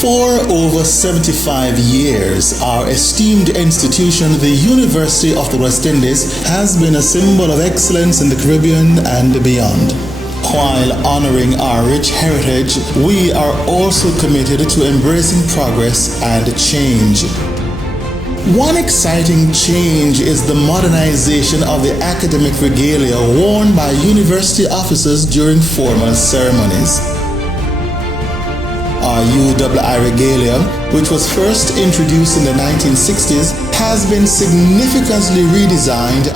For over 75 years, our esteemed institution, the University of the West Indies, has been a symbol of excellence in the Caribbean and beyond. While honoring our rich heritage, we are also committed to embracing progress and change. One exciting change is the modernization of the academic regalia worn by university officers during formal ceremonies. Our UWI regalia, which was first introduced in the 1960s, has been significantly redesigned.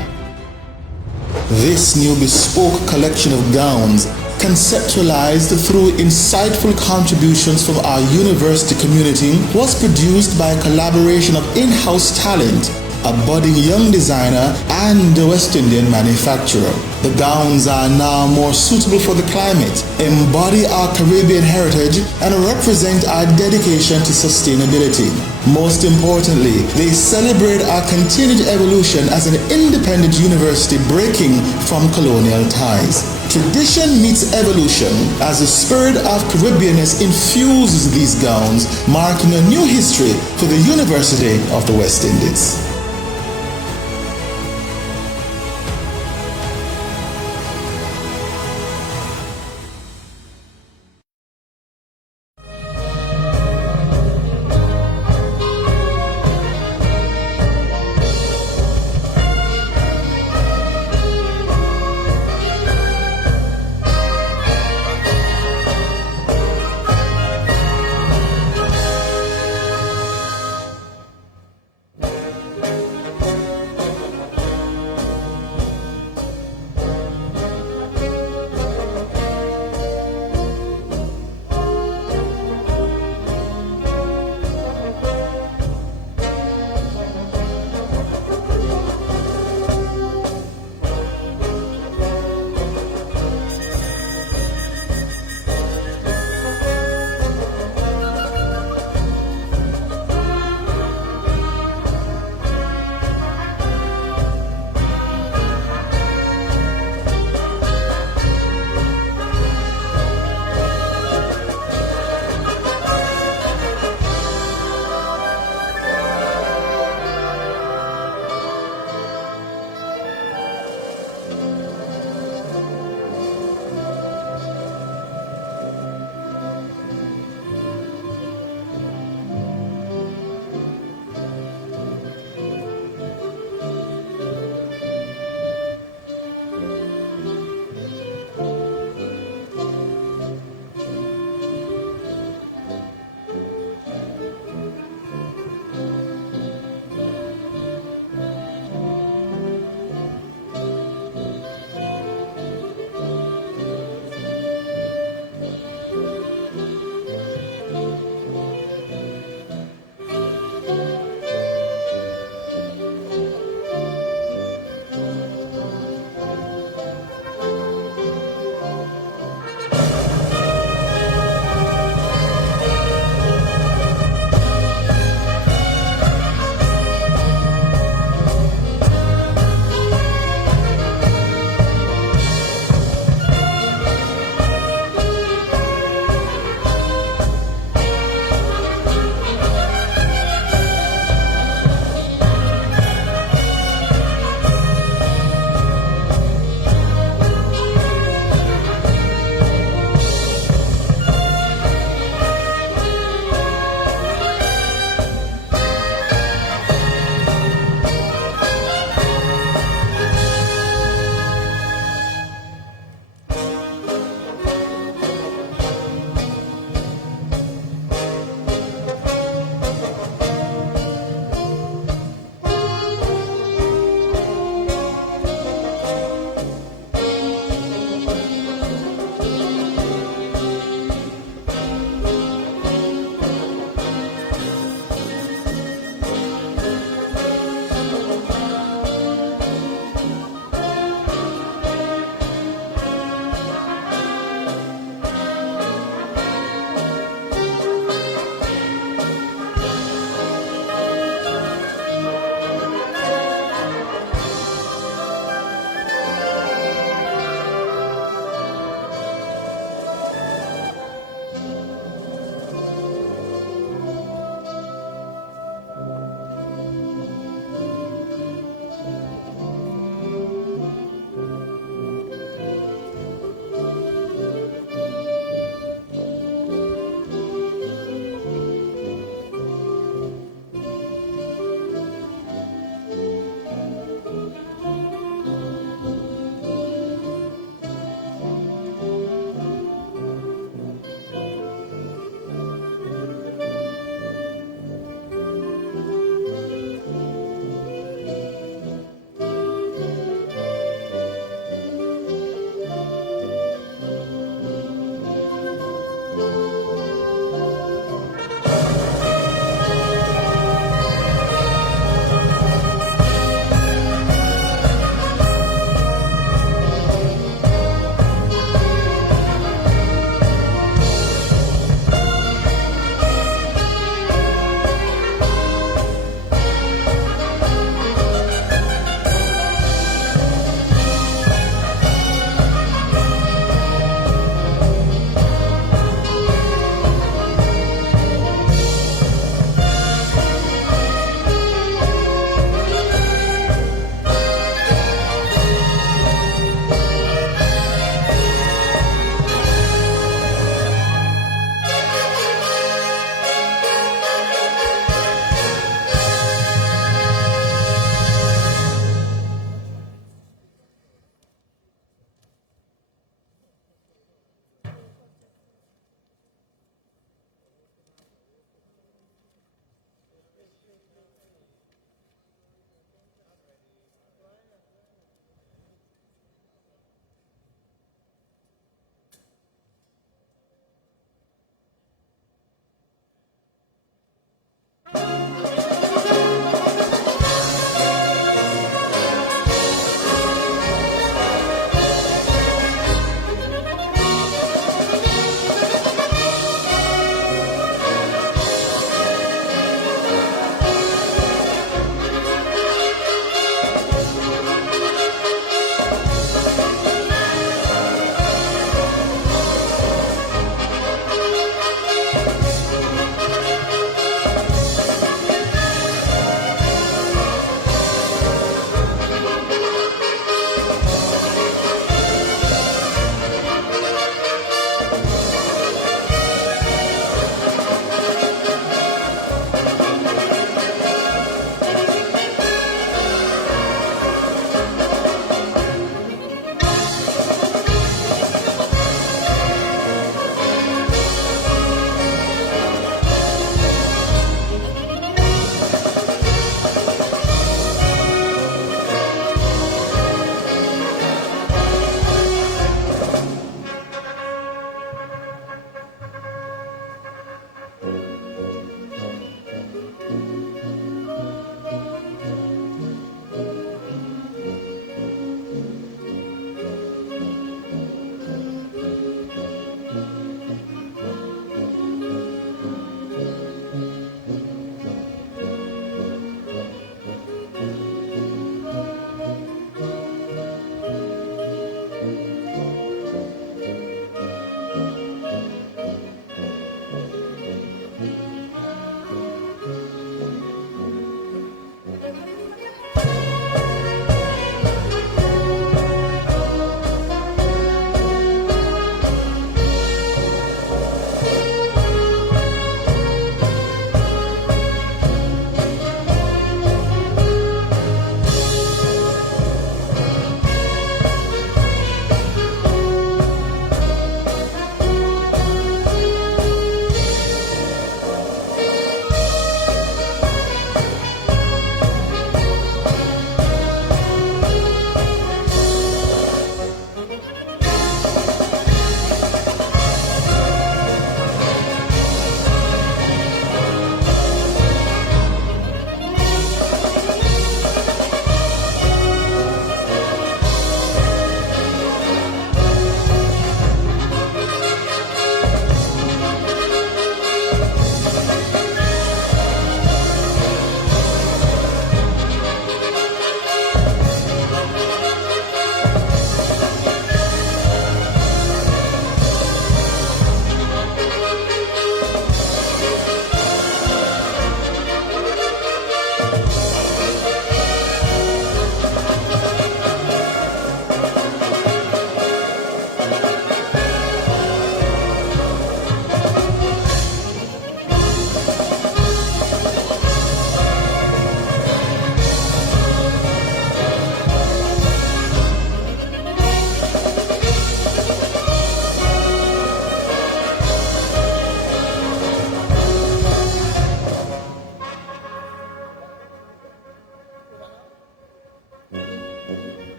This new bespoke collection of gowns, conceptualized through insightful contributions from our university community, was produced by a collaboration of in-house talent, a budding young designer, and a West Indian manufacturer. The gowns are now more suitable for the climate, embody our Caribbean heritage, and represent our dedication to sustainability. Most importantly, they celebrate our continued evolution as an independent university breaking from colonial ties. Tradition meets evolution as the spirit of Caribbeanness infuses these gowns, marking a new history for the University of the West Indies.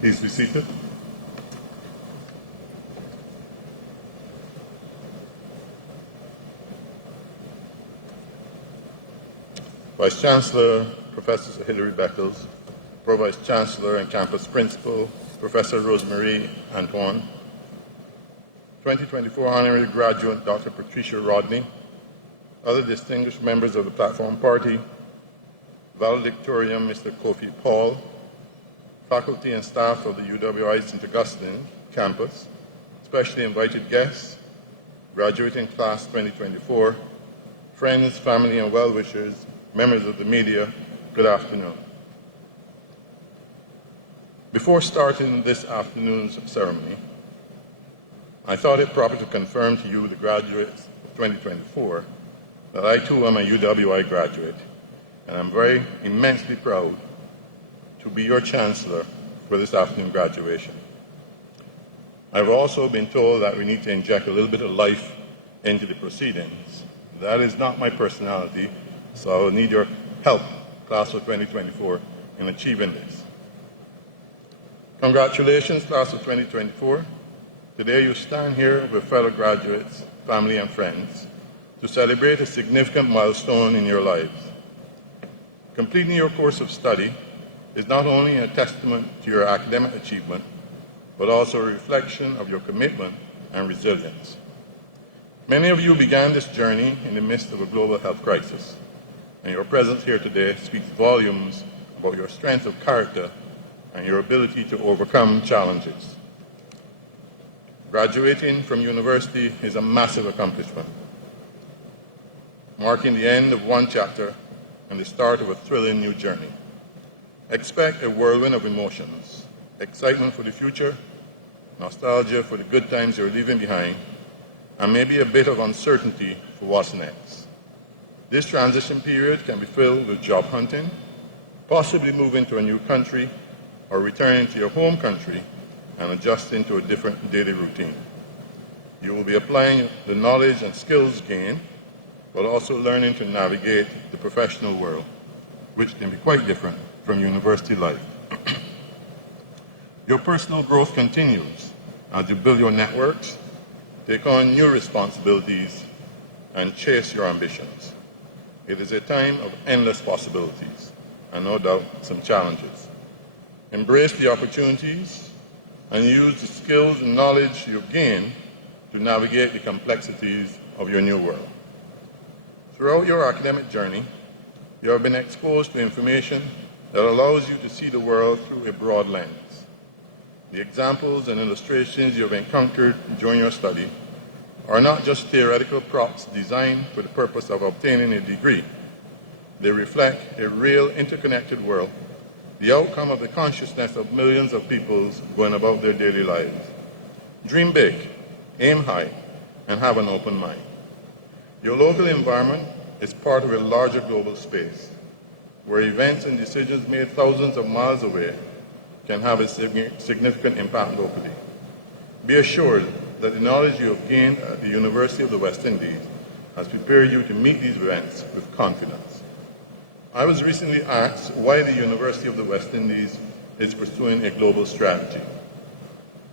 Please be seated. Vice Chancellor, Professor Hilary Beckles, Pro-Vice Chancellor and Campus Principal, Professor Rosemary Antoine, 2024 Honorary Graduate Dr. Patricia Rodney, other distinguished members of the Platform Party, Valedictorian Mr. Kofi Paul, faculty and staff of the UWI St. Augustine campus, specially invited guests, graduating class 2024, friends, family, and well-wishers, members of the media, good afternoon. Before starting this afternoon's ceremony, I thought it proper to confirm to you, the graduates of 2024, that I too am a UWI graduate, and I'm very immensely proud to be your Chancellor for this afternoon graduation. I've also been told that we need to inject a little bit of life into the proceedings. That is not my personality, so I will need your help, class of 2024, in achieving this. Congratulations, class of 2024. Today you stand here with fellow graduates, family, and friends to celebrate a significant milestone in your lives. Completing your course of study is not only a testament to your academic achievement, but also a reflection of your commitment and resilience. Many of you began this journey in the midst of a global health crisis, and your presence here today speaks volumes about your strength of character and your ability to overcome challenges. Graduating from university is a massive accomplishment, marking the end of one chapter and the start of a thrilling new journey. Expect a whirlwind of emotions, excitement for the future, nostalgia for the good times you're leaving behind, and maybe a bit of uncertainty for what's next. This transition period can be filled with job hunting, possibly moving to a new country, or returning to your home country and adjusting to a different daily routine. You will be applying the knowledge and skills gained, but also learning to navigate the professional world, which can be quite different from university life. Your personal growth continues as you build your networks, take on new responsibilities, and chase your ambitions. It is a time of endless possibilities, and no doubt some challenges. Embrace the opportunities and use the skills and knowledge you've gained to navigate the complexities of your new world. Throughout your academic journey, you have been exposed to information that allows you to see the world through a broad lens. The examples and illustrations you have encountered during your study are not just theoretical props designed for the purpose of obtaining a degree. They reflect a real interconnected world, the outcome of the consciousness of millions of people going about their daily lives. Dream big, aim high, and have an open mind. Your local environment is part of a larger global space, where events and decisions made thousands of miles away can have a significant impact locally. Be assured that the knowledge you have gained at the University of the West Indies has prepared you to meet these events with confidence. I was recently asked why the University of the West Indies is pursuing a global strategy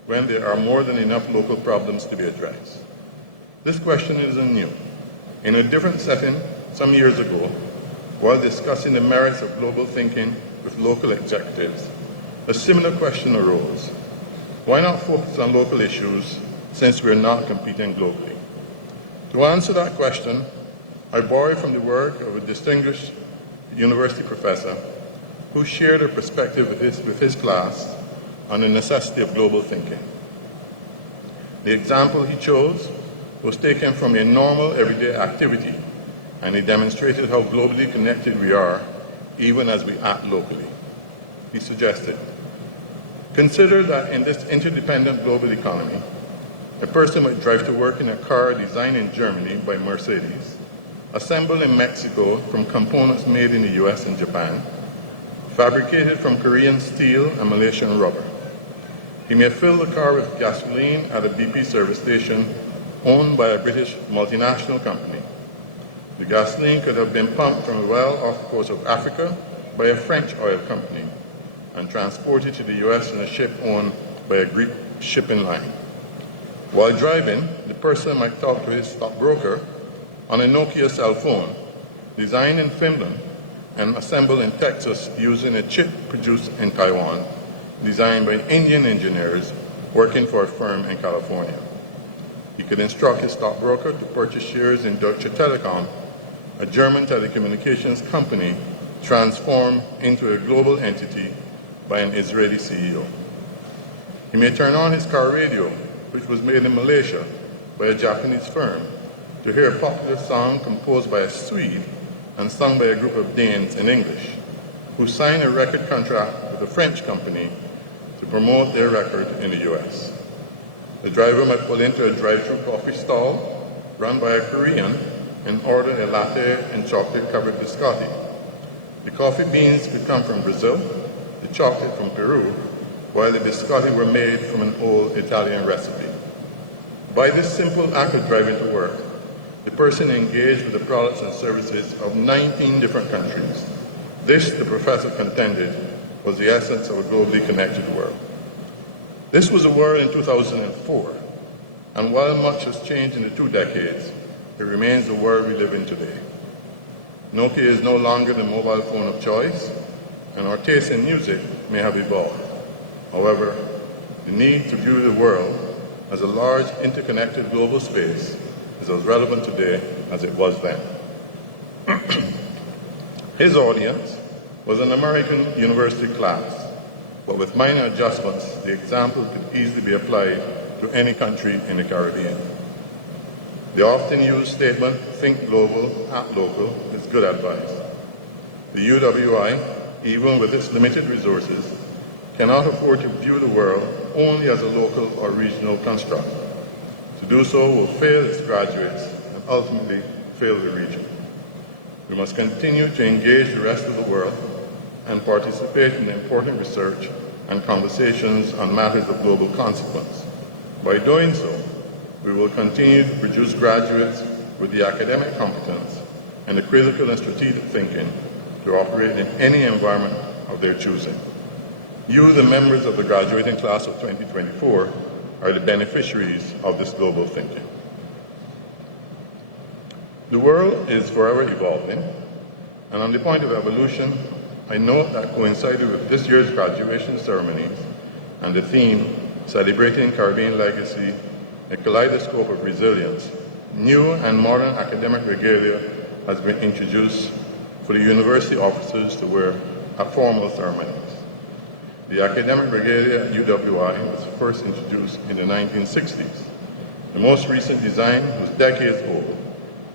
when there are more than enough local problems to be addressed. This question isn't new. In a different setting some years ago, while discussing the merits of global thinking with local executives, a similar question arose. Why not focus on local issues since we're not competing globally? To answer that question, I borrowed from the work of a distinguished university professor who shared a perspective with his class on the necessity of global thinking. The example he chose was taken from a normal everyday activity, and he demonstrated how globally connected we are even as we act locally. He suggested, consider that in this interdependent global economy, a person might drive to work in a car designed in Germany by Mercedes, assembled in Mexico from components made in the US and Japan, fabricated from Korean steel and Malaysian rubber. He may fill the car with gasoline at a BP service station owned by a British multinational company. The gasoline could have been pumped from a well off the coast of Africa by a French oil company, and transported to the US in a ship owned by a Greek shipping line. While driving, the person might talk to his stockbroker on a Nokia cell phone, designed in Finland and assembled in Texas using a chip produced in Taiwan, designed by Indian engineers working for a firm in California. He could instruct his stockbroker to purchase shares in Deutsche Telekom, a German telecommunications company transformed into a global entity by an Israeli CEO. He may turn on his car radio, which was made in Malaysia by a Japanese firm, to hear a popular song composed by a Swede and sung by a group of Danes in English, who signed a record contract with a French company to promote their record in the US. The driver might pull into a drive-thru coffee stall run by a Korean and order a latte and chocolate-covered biscotti. The coffee beans could come from Brazil, the chocolate from Peru, while the biscotti were made from an old Italian recipe. By this simple act of driving to work, the person engaged with the products and services of 19 different countries. This, the professor contended, was the essence of a globally connected world. This was a world in 2004, and while much has changed in the 2 decades, it remains the world we live in today. Nokia is no longer the mobile phone of choice, and our taste in music may have evolved. However, the need to view the world as a large, interconnected global space is as relevant today as it was then. His audience was an American university class, but with minor adjustments, the example could easily be applied to any country in the Caribbean. The often used statement, think global, act local, is good advice. The UWI, even with its limited resources, cannot afford to view the world only as a local or regional construct. To do so will fail its graduates and ultimately fail the region. We must continue to engage the rest of the world and participate in important research and conversations on matters of global consequence. By doing so, we will continue to produce graduates with the academic competence and the critical and strategic thinking to operate in any environment of their choosing. You, the members of the graduating class of 2024, are the beneficiaries of this global thinking. The world is forever evolving, and on the point of evolution, I note that coincided with this year's graduation ceremonies and the theme, Celebrating Caribbean Legacy, a kaleidoscope of resilience, new and modern academic regalia has been introduced for the university officers to wear at formal ceremonies. The academic regalia at UWI was first introduced in the 1960s. The most recent design was decades old,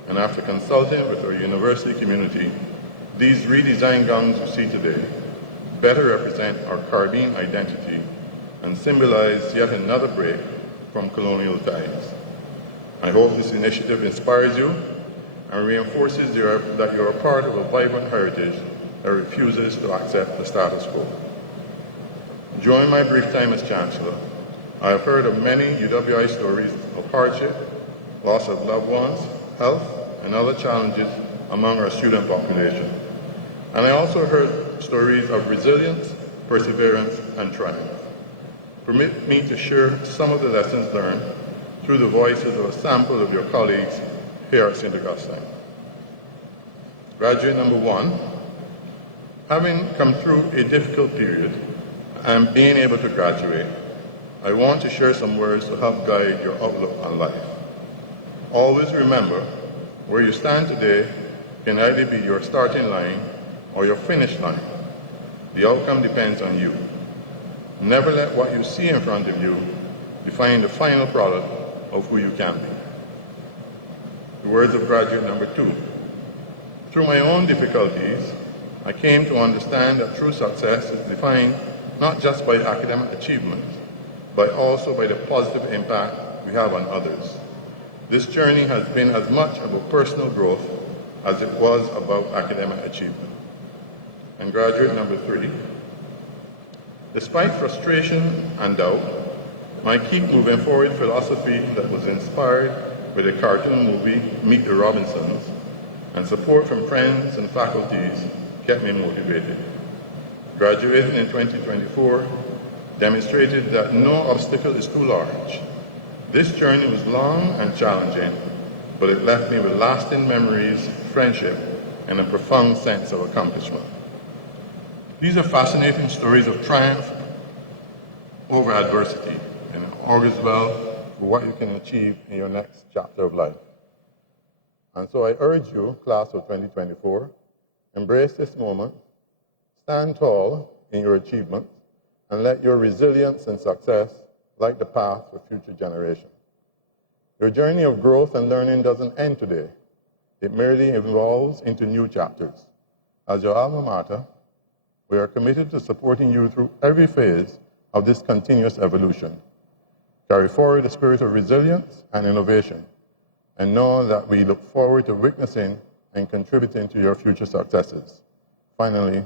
and after consulting with our university community, these redesigned gowns you see today better represent our Caribbean identity and symbolize yet another break from colonial ties. I hope this initiative inspires you and reinforces that you're a part of a vibrant heritage that refuses to accept the status quo. During my brief time as Chancellor, I have heard of many UWI stories of hardship, loss of loved ones, health, and other challenges among our student population. And I also heard stories of resilience, perseverance, and triumph. Permit me to share some of the lessons learned through the voices of a sample of your colleagues here at St. Augustine. Graduate number 1, having come through a difficult period and being able to graduate, I want to share some words to help guide your outlook on life. Always remember, where you stand today can either be your starting line or your finish line. The outcome depends on you. Never let what you see in front of you define the final product of who you can be. The words of graduate number 2. Through my own difficulties, I came to understand that true success is defined not just by academic achievement, but also by the positive impact we have on others. This journey has been as much about personal growth as it was about academic achievement. And graduate number 3, despite frustration and doubt, my Keep Moving Forward philosophy that was inspired by the cartoon movie Meet the Robinsons and support from friends and faculties kept me motivated. Graduating in 2024 demonstrated that no obstacle is too large. This journey was long and challenging, but it left me with lasting memories, friendship, and a profound sense of accomplishment. These are fascinating stories of triumph over adversity, and it augurs well for what you can achieve in your next chapter of life. And so I urge you, class of 2024, embrace this moment, stand tall in your achievements, and let your resilience and success light the path for future generations. Your journey of growth and learning doesn't end today. It merely evolves into new chapters. As your alma mater, we are committed to supporting you through every phase of this continuous evolution. Carry forward the spirit of resilience and innovation, and know that we look forward to witnessing and contributing to your future successes. Finally,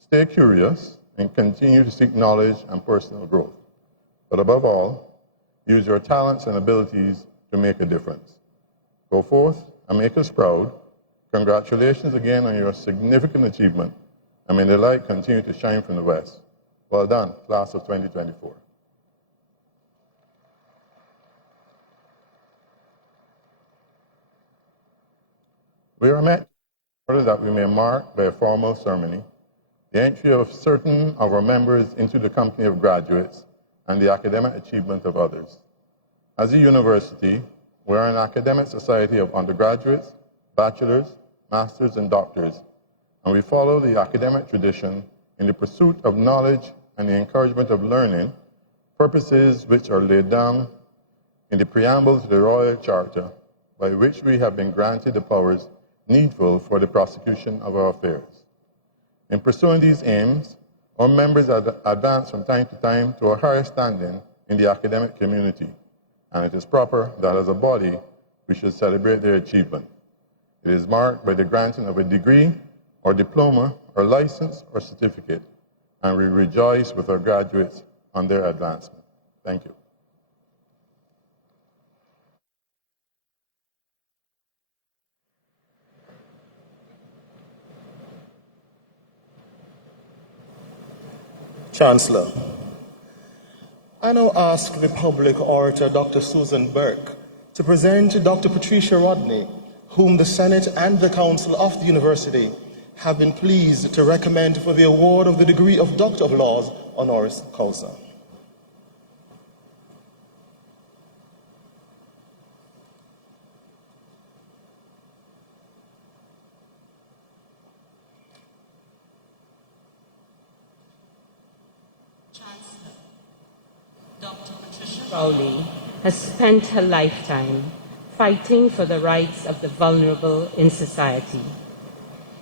stay curious and continue to seek knowledge and personal growth. But above all, use your talents and abilities to make a difference. Go forth and make us proud. Congratulations again on your significant achievement, and may the light continue to shine from the west. Well done, class of 2024. We are met in order that we may mark by a formal ceremony the entry of certain of our members into the company of graduates and the academic achievement of others. As a university, we are an academic society of undergraduates, bachelors, masters, and doctors, and we follow the academic tradition in the pursuit of knowledge and the encouragement of learning, purposes which are laid down in the preamble to the Royal Charter, by which we have been granted the powers needful for the prosecution of our affairs. In pursuing these aims, our members advance from time to time to a higher standing in the academic community, and it is proper that as a body we should celebrate their achievement. It is marked by the granting of a degree or diploma or license or certificate, and we rejoice with our graduates on their advancement. Thank you. Chancellor, I now ask the public orator, Dr. Susan Burke, to present Dr. Patricia Rodney, whom the Senate and the Council of the University have been pleased to recommend for the award of the degree of Doctor of Laws honoris causa. Dr. Patricia Rodney has spent her lifetime fighting for the rights of the vulnerable in society.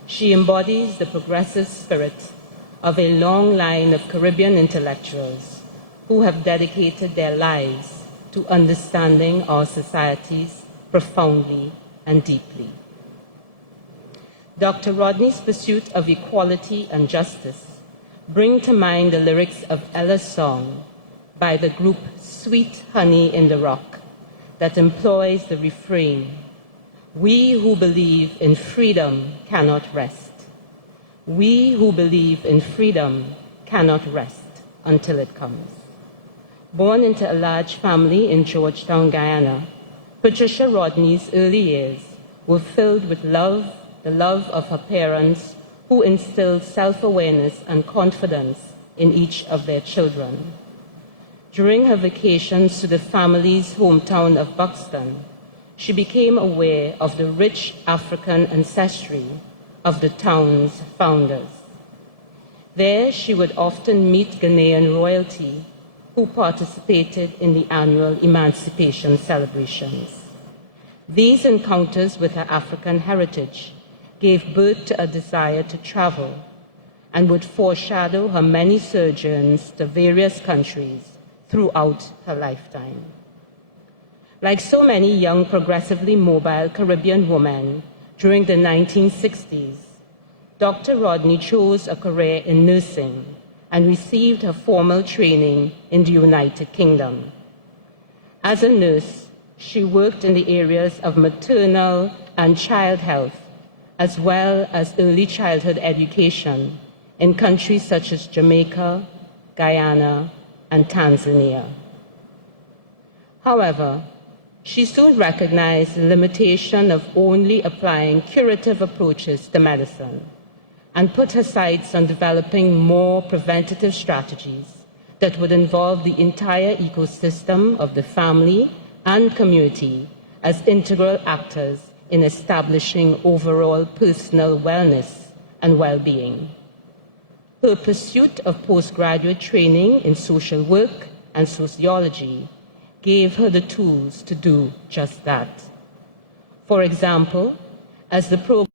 She embodies the progressive spirit of a long line of Caribbean intellectuals who have dedicated their lives to understanding our societies profoundly and deeply. Dr. Rodney's pursuit of equality and justice bring to mind the lyrics of Ella's song by the group Sweet Honey in the Rock that employs the refrain, "We who believe in freedom cannot rest. We who believe in freedom cannot rest until it comes." Born into a large family in Georgetown, Guyana, Patricia Rodney's early years were filled with love, the love of her parents, who instilled self-awareness and confidence in each of their children. During her vacations to the family's hometown of Buxton, she became aware of the rich African ancestry of the town's founders. There, she would often meet Ghanaian royalty who participated in the annual emancipation celebrations. These encounters with her African heritage gave birth to a desire to travel and would foreshadow her many sojourns to various countries throughout her lifetime. Like so many young, progressively mobile Caribbean women during the 1960s, Dr. Rodney chose a career in nursing and received her formal training in the United Kingdom. As a nurse, she worked in the areas of maternal and child health, as well as early childhood education in countries such as Jamaica, Guyana, and Tanzania. However, she soon recognized the limitation of only applying curative approaches to medicine and put her sights on developing more preventative strategies that would involve the entire ecosystem of the family and community as integral actors in establishing overall personal wellness and well-being. Her pursuit of postgraduate training in social work and sociology gave her the tools to do just that. For example, as the program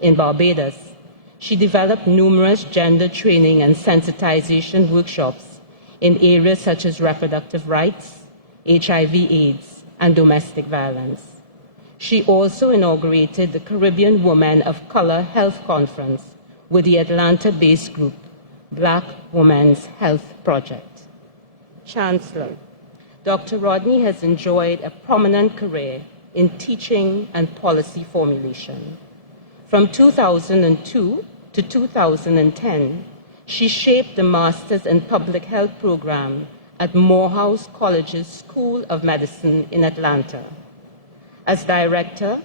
in Barbados, she developed numerous gender training and sensitization workshops in areas such as reproductive rights, HIV/AIDS, and domestic violence. She also inaugurated the Caribbean Women of Color Health Conference with the Atlanta-based group Black Women's Health Project. Chancellor, Dr. Rodney has enjoyed a prominent career in teaching and policy formulation. From 2002 to 2010, she shaped the Masters in Public Health program at Morehouse College's School of Medicine in Atlanta. As director,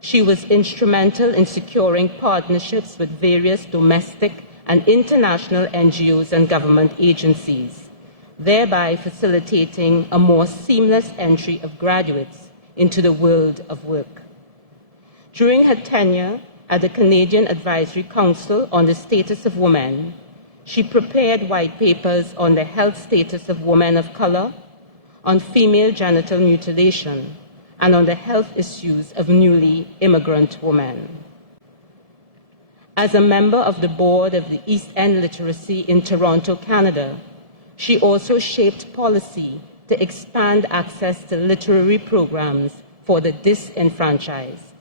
she was instrumental in securing partnerships with various domestic and international NGOs and government agencies, thereby facilitating a more seamless entry of graduates into the world of work. During her tenure at the Canadian Advisory Council on the Status of Women, she prepared white papers on the health status of women of color, on female genital mutilation, and on the health issues of newly immigrant women. As a member of the board of the East End Literacy in Toronto, Canada, she also shaped policy to expand access to literary programs for the disenfranchised.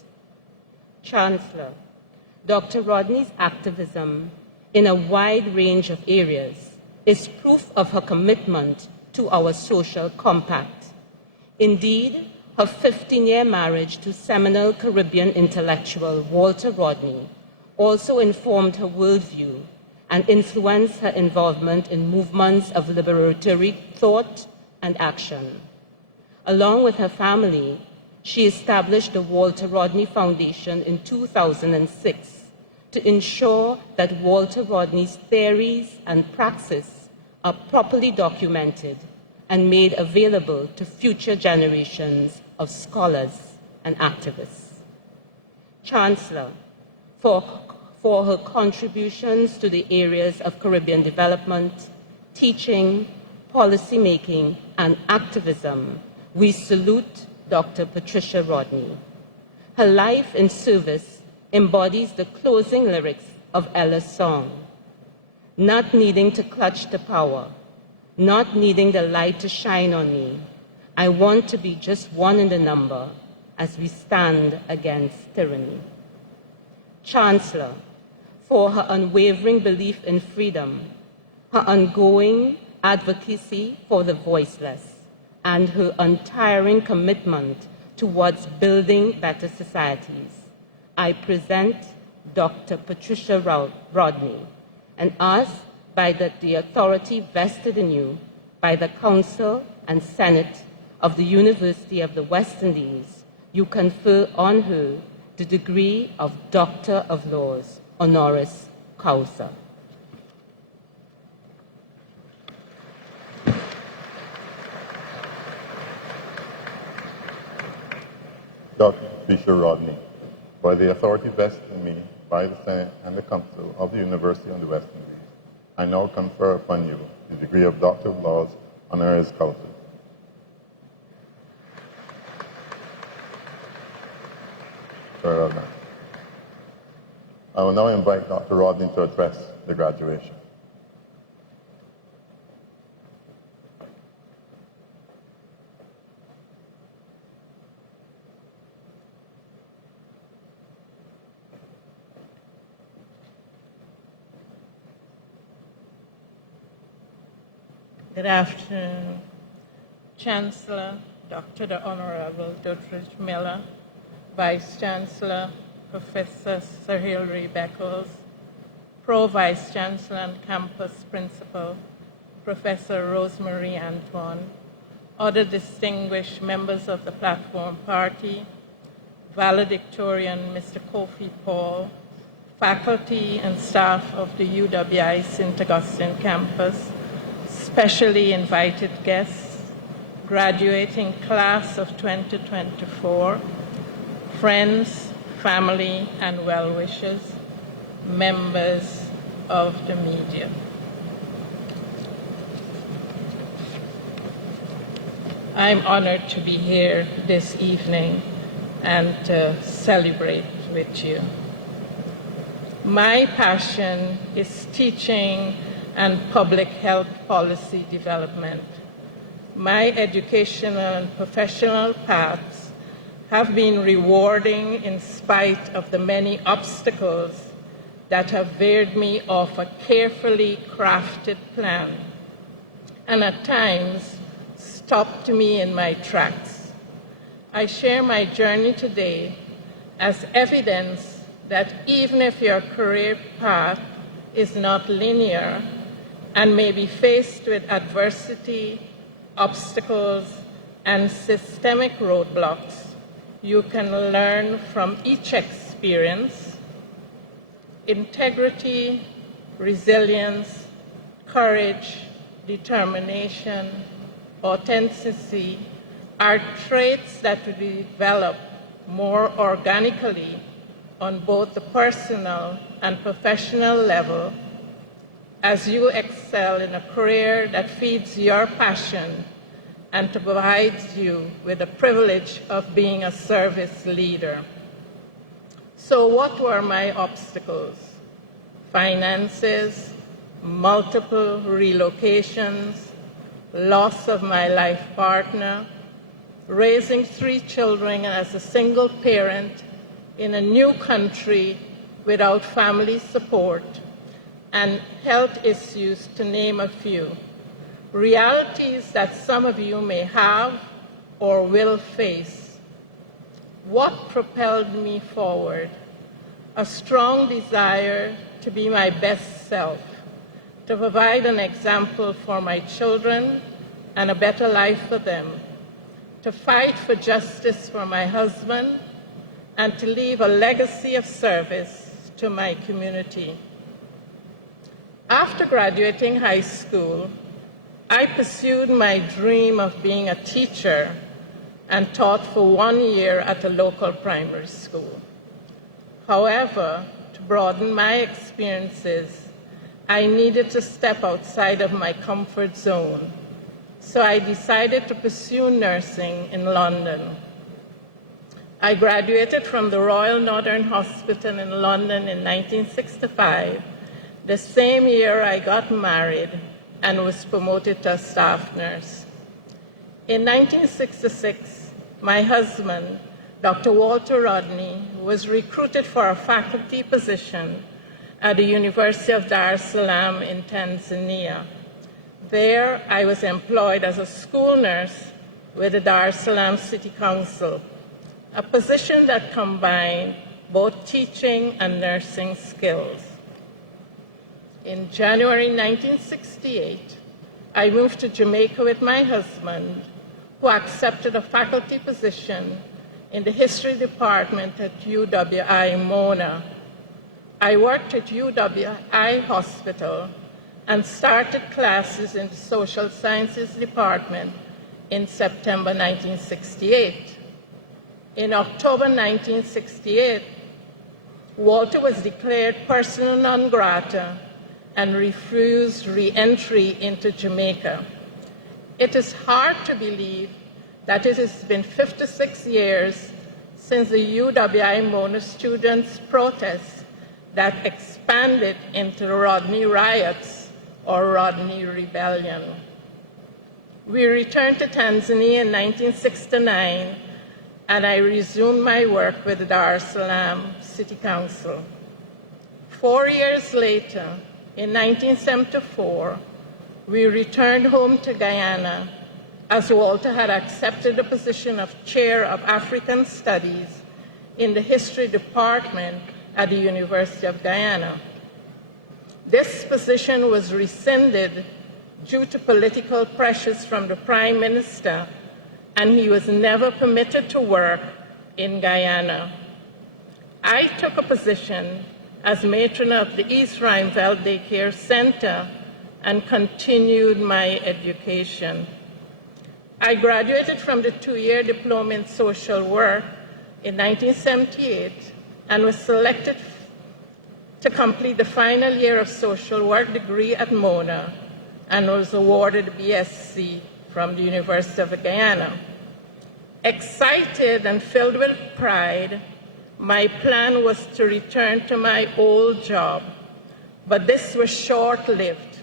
Chancellor, Dr. Rodney's activism in a wide range of areas is proof of her commitment to our social compact. Indeed, her 15-year marriage to seminal Caribbean intellectual Walter Rodney also informed her worldview and influenced her involvement in movements of liberatory thought and action. Along with her family, she established the Walter Rodney Foundation in 2006 to ensure that Walter Rodney's theories and praxis are properly documented and made available to future generations of scholars and activists. Chancellor, for her contributions to the areas of Caribbean development, teaching, policy making, and activism, we salute Dr. Patricia Rodney. Her life in service embodies the closing lyrics of Ella's song: not needing to clutch the power, not needing the light to shine on me. I want to be just one in the number as we stand against tyranny. Chancellor, for her unwavering belief in freedom, her ongoing advocacy for the voiceless, and her untiring commitment towards building better societies, I present Dr. Patricia Rodney and ask by the authority vested in you by the Council and Senate of the University of the West Indies, you confer on her the degree of Doctor of Laws, honoris causa. Dr. Patricia Rodney, by the authority vested in me by the Senate and the Council of the University of the West Indies, I now confer upon you the degree of Doctor of Laws, honoris causa. I will now invite Dr. Rodney to address the graduation. Good afternoon, Chancellor, Dr. the Honorable Doddridge Miller, Vice Chancellor, Professor Sir Hilary Beckles, Pro Vice Chancellor and Campus Principal, Professor Rosemary Antoine, other distinguished members of the Platform Party, valedictorian Mr. Kofi Paul, faculty and staff of the UWI St. Augustine campus, specially invited guests, graduating class of 2024, friends, family, and well-wishers, members of the media. I'm honored to be here this evening and to celebrate with you. My passion is teaching and public health policy development. My educational and professional paths have been rewarding in spite of the many obstacles that have veered me off a carefully crafted plan and at times stopped me in my tracks. I share my journey today as evidence that even if your career path is not linear and may be faced with adversity, obstacles, and systemic roadblocks, you can learn from each experience. Integrity, resilience, courage, determination, authenticity are traits that will develop more organically on both the personal and professional level as you excel in a career that feeds your passion and provides you with the privilege of being a service leader. So what were my obstacles? Finances, multiple relocations, loss of my life partner, raising 3 children as a single parent in a new country without family support, and health issues, to name a few. Realities that some of you may have or will face. What propelled me forward? A strong desire to be my best self, to provide an example for my children and a better life for them, to fight for justice for my husband, and to leave a legacy of service to my community. After graduating high school, I pursued my dream of being a teacher and taught for 1 year at a local primary school. However, to broaden my experiences, I needed to step outside of my comfort zone, so I decided to pursue nursing in London. I graduated from the Royal Northern Hospital in London in 1965, the same year I got married and was promoted to a staff nurse. In 1966, my husband, Dr. Walter Rodney, was recruited for a faculty position at the University of Dar es Salaam in Tanzania. There, I was employed as a school nurse with the Dar es Salaam City Council, a position that combined both teaching and nursing skills. In January 1968, I moved to Jamaica with my husband, who accepted a faculty position in the history department at UWI Mona. I worked at UWI Hospital and started classes in the social sciences department in September 1968. In October 1968, Walter was declared persona non grata and refused re-entry into Jamaica. It is hard to believe that it has been 56 years since the UWI Mona students' protests that expanded into the Rodney riots or Rodney Rebellion. We returned to Tanzania in 1969, and I resumed my work with the Dar es Salaam City Council. 4 years later, in 1974, we returned home to Guyana as Walter had accepted the position of Chair of African Studies in the history department at the University of Guyana. This position was rescinded due to political pressures from the Prime Minister, and he was never permitted to work in Guyana. I took a position as matron of the East Rheinfeld Daycare Center and continued my education. I graduated from the 2-year diploma in social work in 1978 and was selected to complete the final year of social work degree at Mona and was awarded a BSc from the University of Guyana. Excited and filled with pride, my plan was to return to my old job, but this was short-lived.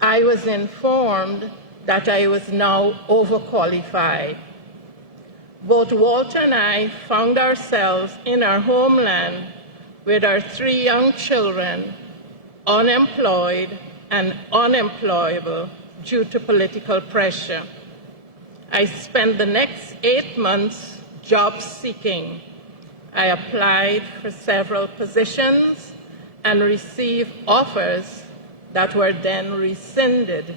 I was informed that I was now overqualified. Both Walter and I found ourselves in our homeland with our 3 young children, unemployed and unemployable due to political pressure. I spent the next 8 months job seeking. I applied for several positions and received offers that were then rescinded.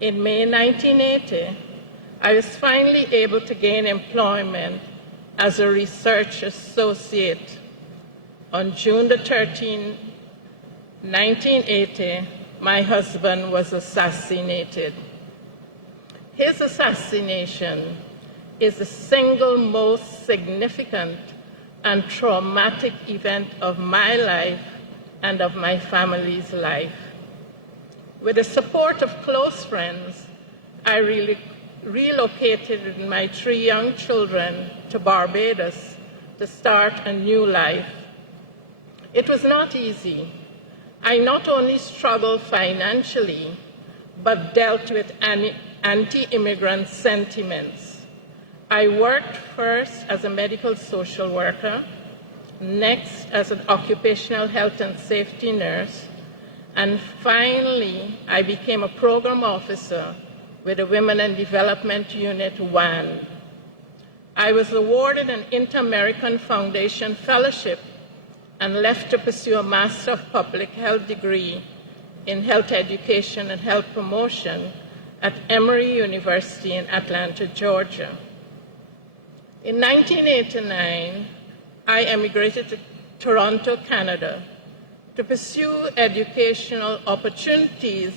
In May 1980, I was finally able to gain employment as a research associate. On June 13, 1980, my husband was assassinated. His assassination is the single most significant and traumatic event of my life and of my family's life. With the support of close friends, I relocated with my 3 young children to Barbados to start a new life. It was not easy. I not only struggled financially, but dealt with anti-immigrant sentiments. I worked first as a medical social worker, next as an occupational health and safety nurse, and finally I became a program officer with the Women and Development Unit 1. I was awarded an Inter-American Foundation Fellowship and left to pursue a Master of Public Health degree in Health Education and Health Promotion at Emory University in Atlanta, Georgia. In 1989, I emigrated to Toronto, Canada, to pursue educational opportunities,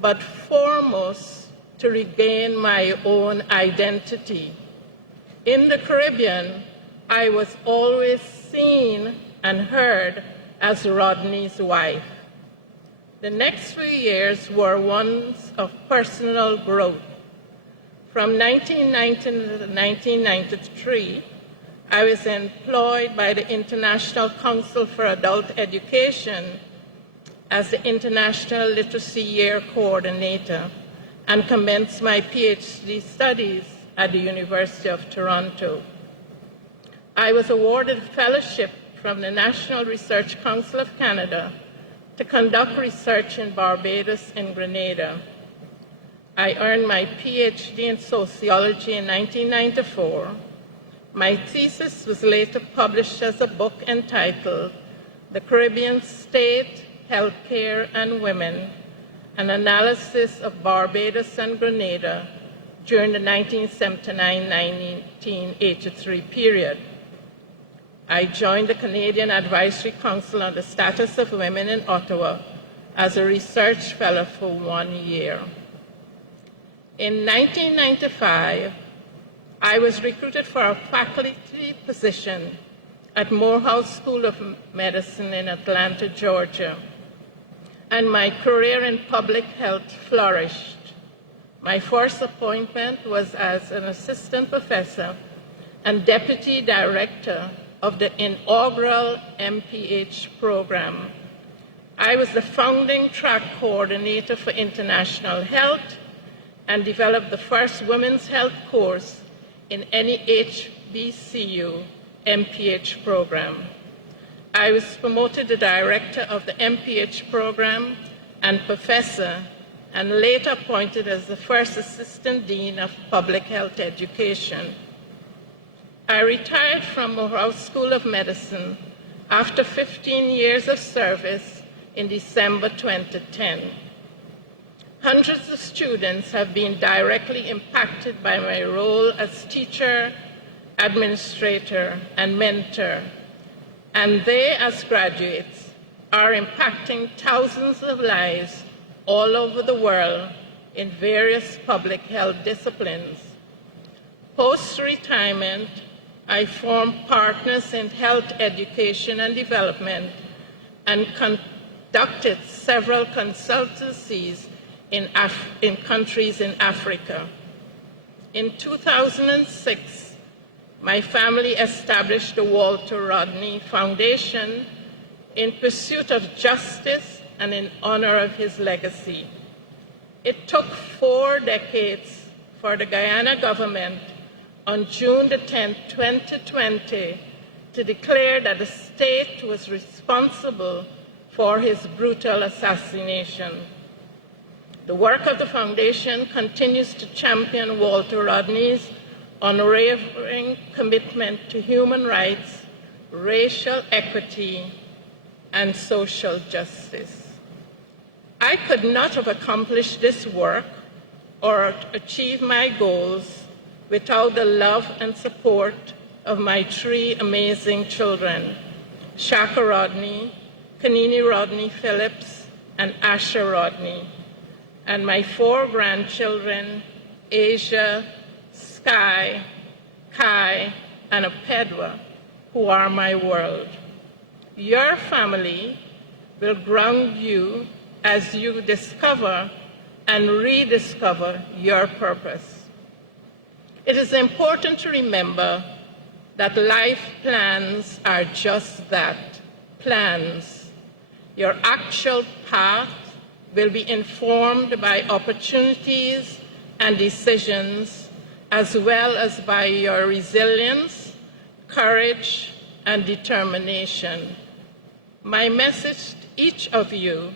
but foremost to regain my own identity. In the Caribbean, I was always seen and heard as Rodney's wife. The next few years were ones of personal growth. From 1990 to 1993, I was employed by the International Council for Adult Education as the International Literacy Year Coordinator and commenced my PhD studies at the University of Toronto. I was awarded a fellowship from the National Research Council of Canada to conduct research in Barbados and Grenada. I earned my PhD in sociology in 1994. My thesis was later published as a book entitled The Caribbean State, Healthcare and Women, an analysis of Barbados and Grenada during the 1979-1983 period. I joined the Canadian Advisory Council on the Status of Women in Ottawa as a research fellow for 1 year. In 1995, I was recruited for a faculty position at Morehouse School of Medicine in Atlanta, Georgia, and my career in public health flourished. My first appointment was as an assistant professor and deputy director of the inaugural MPH program. I was the founding track coordinator for international health and developed the first women's health course in any HBCU MPH program. I was promoted to director of the MPH program and professor, and later appointed as the first assistant dean of public health education. I retired from Morehouse School of Medicine after 15 years of service in December 2010. Hundreds of students have been directly impacted by my role as teacher, administrator, and mentor, and they, as graduates, are impacting thousands of lives all over the world in various public health disciplines. Post-retirement, I formed partners in health education and development and conducted several consultancies in countries in Africa. In 2006, my family established the Walter Rodney Foundation in pursuit of justice and in honor of his legacy. It took 4 decades for the Guyana government on June the 10th, 2020, to declare that the state was responsible for his brutal assassination. The work of the foundation continues to champion Walter Rodney's unwavering commitment to human rights, racial equity, and social justice. I could not have accomplished this work or achieved my goals without the love and support of my 3 amazing children, Shaka Rodney, Kanini Rodney Phillips, and Asha Rodney, and my 4 grandchildren, Asia, Sky, Kai, and Apedwa, who are my world. Your family will ground you as you discover and rediscover your purpose. It is important to remember that life plans are just that, plans. Your actual path will be informed by opportunities and decisions, as well as by your resilience, courage, and determination. My message to each of you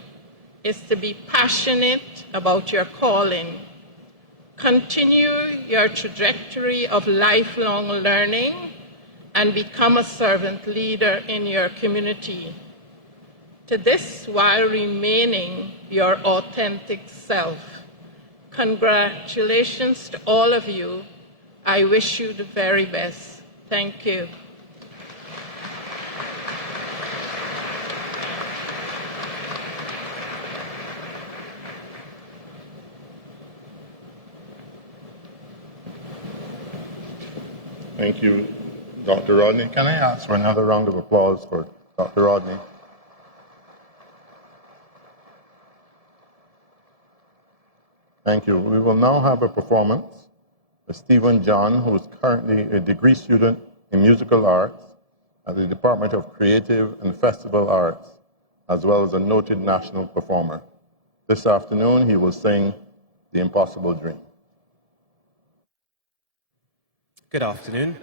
is to be passionate about your calling. Continue your trajectory of lifelong learning and become a servant leader in your community. To this, while remaining your authentic self. Congratulations to all of you. I wish you the very best. Thank you. Thank you, Dr. Rodney. Can I ask for another round of applause for Dr. Rodney? Thank you. We will now have a performance by Stephen John, who is currently a degree student in musical arts at the Department of Creative and Festival Arts, as well as a noted national performer. This afternoon, he will sing The Impossible Dream. Good afternoon.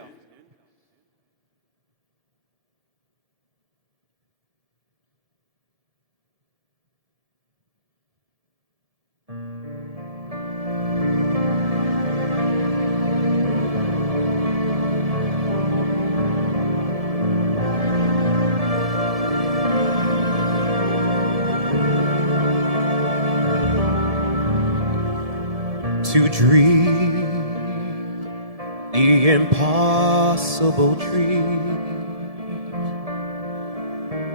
To dream the impossible dream,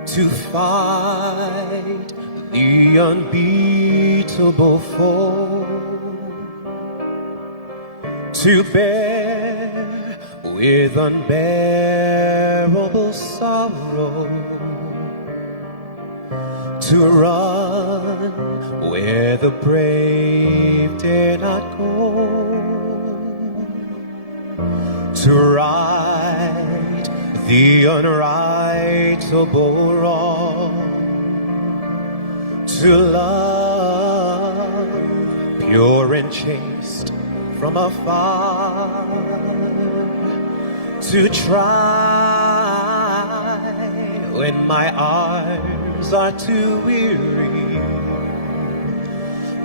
to fight the unbeatable foe, to bear with unbearable sorrow, to run where the brave dare not go, to right the unrightable wrong, to love pure and chaste from afar, to try when my arms are too weary,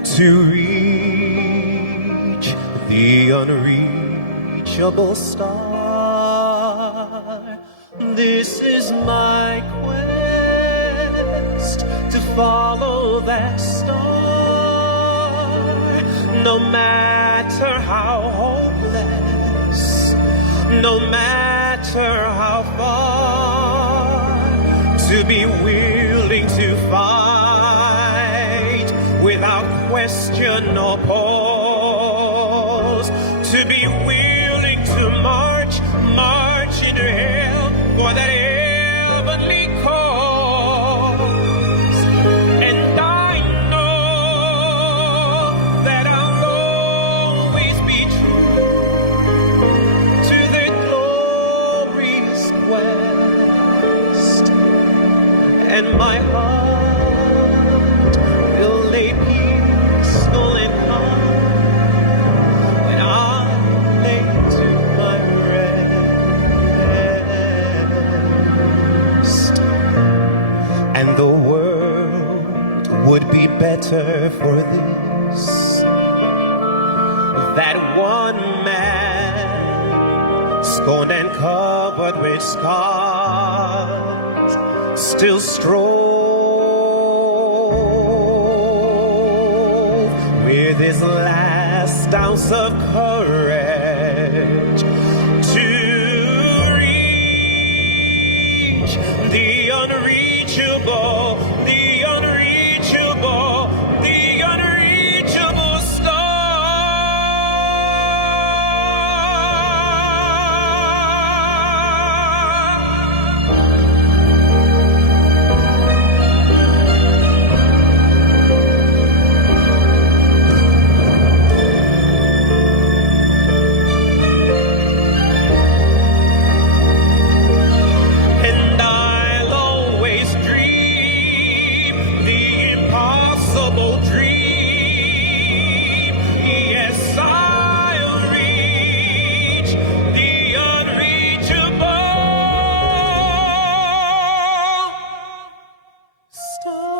to reach the unreachable star, This is my quest to follow that star, no matter how hopeless, no matter how far, to be willing to fight without question or pause, to be willing to march into hell for that heavenly cause. And I know that I'll always be true to the glorious quest, and my heart will lay peaceful and calm when I lay to my rest. And the world would be better for this, that one man, scorned and covered with scars, still strove with his last ounce of courage to reach the unreachable, the unreachable, the unreachable star. And I'll always dream the impossible dream. Yes, I'll reach the unreachable star.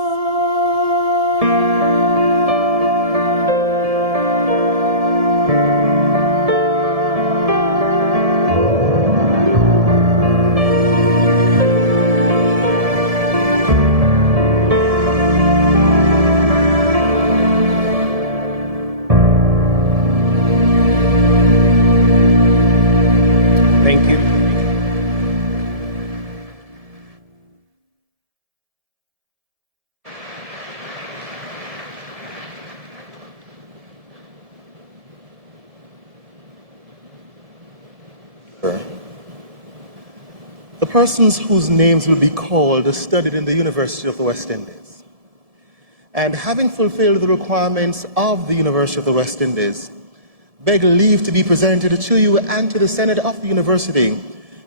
Thank you. The persons whose names will be called studied in the University of the West Indies. And having fulfilled the requirements of the University of the West Indies, beg leave to be presented to you and to the Senate of the University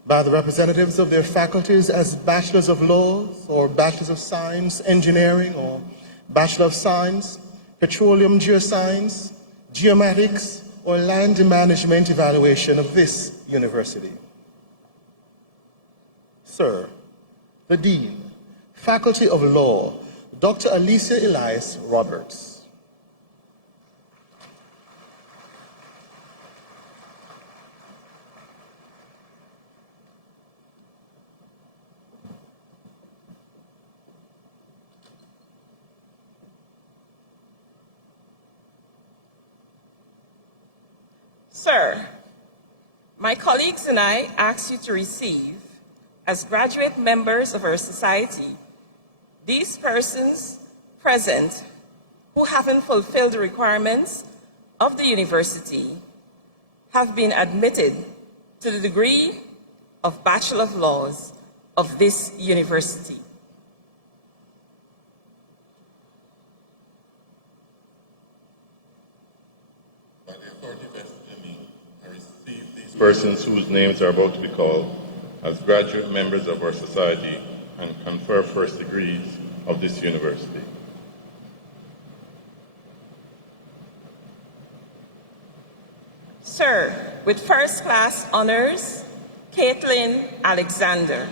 by the representatives of their faculties as Bachelors of Laws or Bachelors of Science, Engineering or Bachelor of Science, Petroleum Geoscience, Geomatics or Land Management evaluation of this university. Sir, the Dean, Faculty of Law, Dr. Alicia Elias Roberts. Sir, my colleagues and I ask you to receive, as graduate members of our society, these persons present who haven't fulfilled the requirements of the university have been admitted to the degree of Bachelor of Laws of this university. By the authority vested in me, I receive these persons whose names are about to be called as graduate members of our society and confer first degrees of this university. Sir, with first class honors, Caitlin Alexander.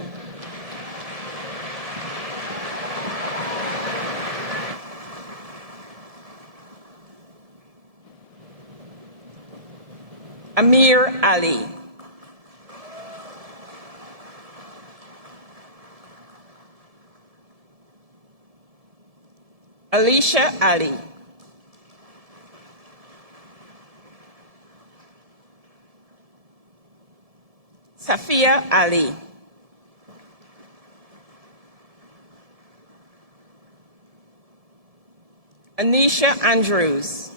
Amir Ali. Alicia Ali. Safia Ali. Anisha Andrews.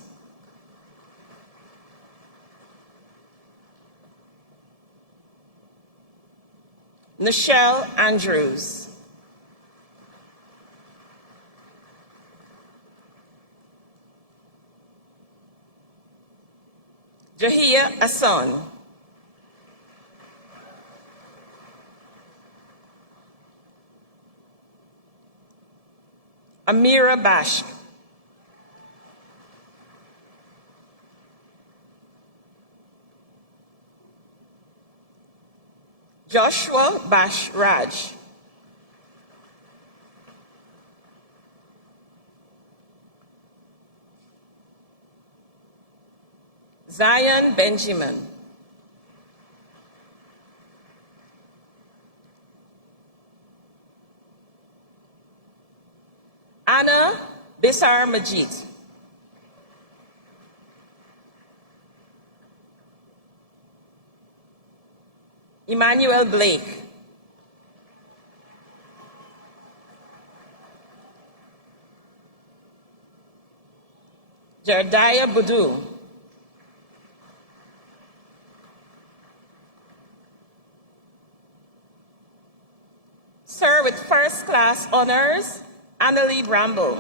Nichelle Andrews. Jahia Asson. Amira Bashk. Joshua Bash Raj. Zion Benjamin. Anna Bisar Majid. Emmanuel Blake. Jardiah Budu. Sir with first class honors, Annalie Bramble.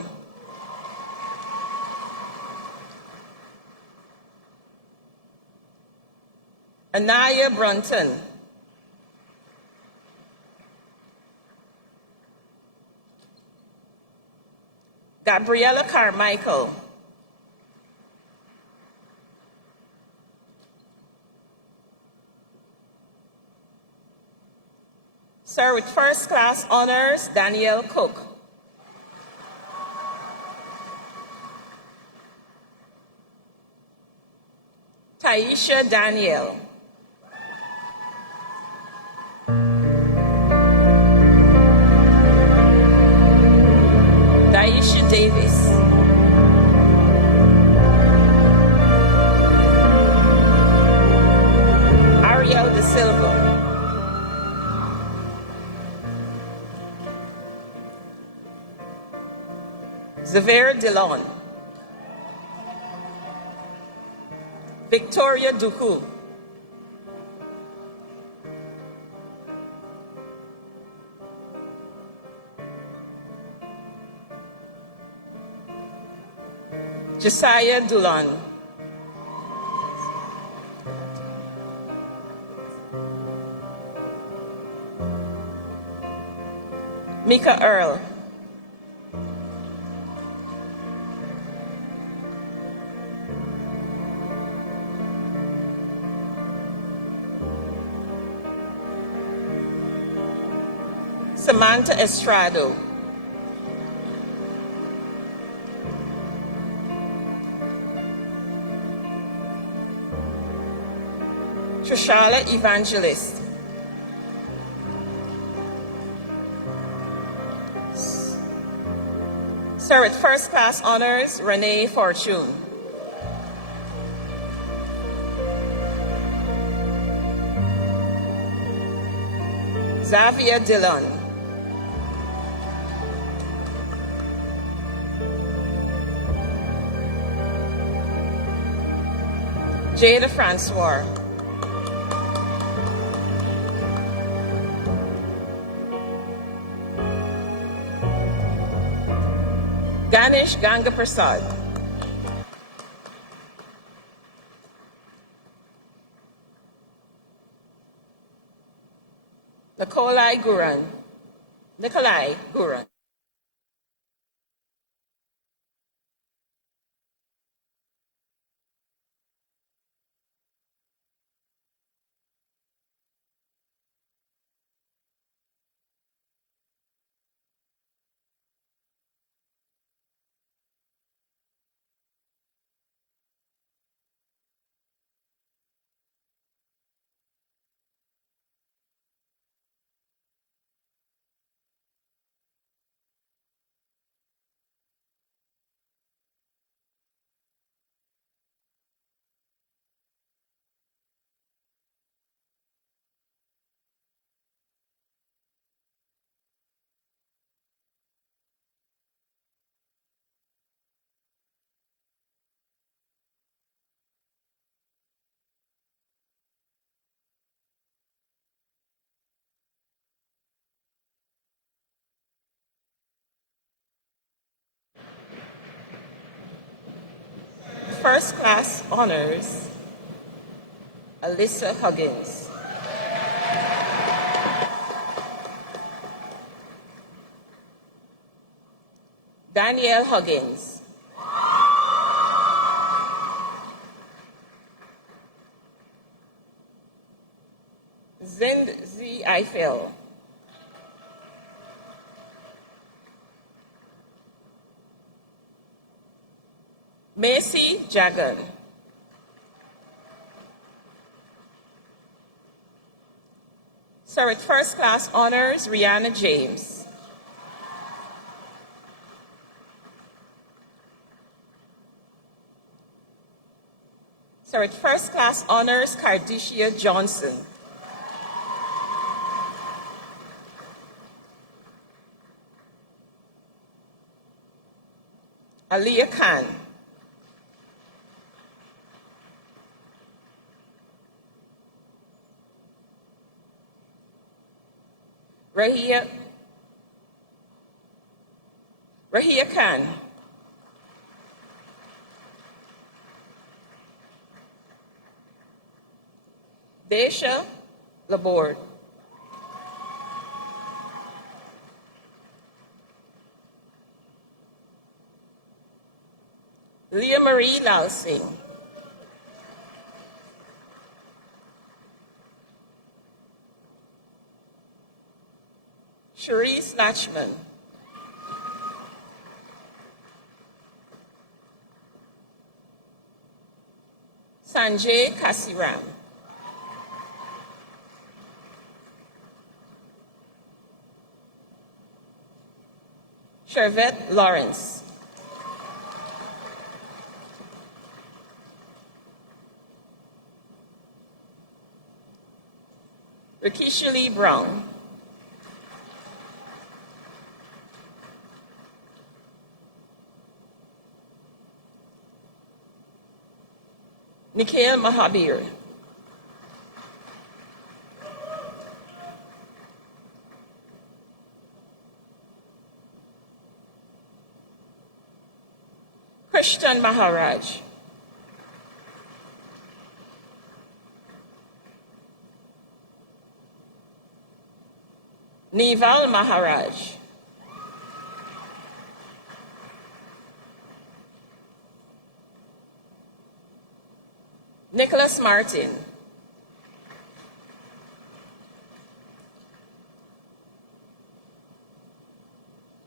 Anaya Brunton. Gabriella Carmichael. Sir with first class honors, Danielle Cook. Taisha Daniel. Daisha Davis. Ariel De Silva. Xavier Dillon. Victoria Duku. Josiah Dulon. Mika Earl. Samantha Estrado. Trishala Evangelist. Sir with first class honors, Renee Fortune. Xavier Dillon. Jada Francois. Ganesh Ganga Prasad. Nikolai Guran. first-class honors, Alyssa Huggins. Danielle Huggins. Zind Z. Eiffel. Macy Jagan. Sir with first class honors, Rihanna James. Sir with first class honors, Cardicia Johnson. Aliyah Khan. Rahia Khan. Desha Laborde. Leah Marie Lalsing. Cherise Latchman. Sanjay Kasiram. Shervette Lawrence. Rikisha Lee Brown. Nikhil Mahabir. Krishnan Maharaj. Nival Maharaj. Nicholas Martin.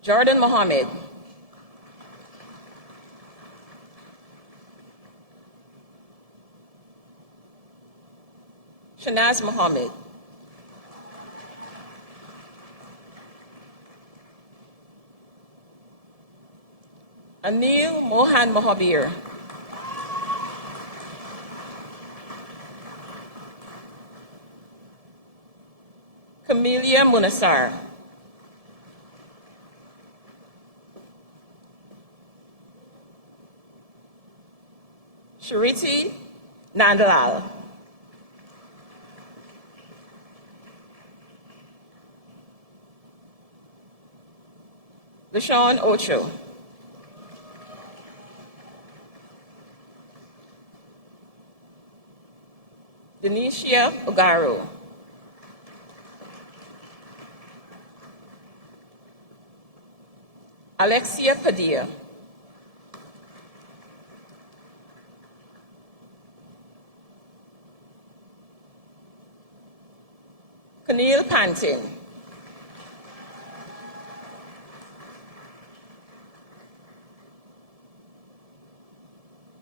Jordan Mohammed. Shanaz Mohammed. Anil Mohan Mohabir. Camelia Munasar. Shariti Nandalal. LaShawn Ocho. Denicia Ogaro. Alexia Padilla. Camille Pantin.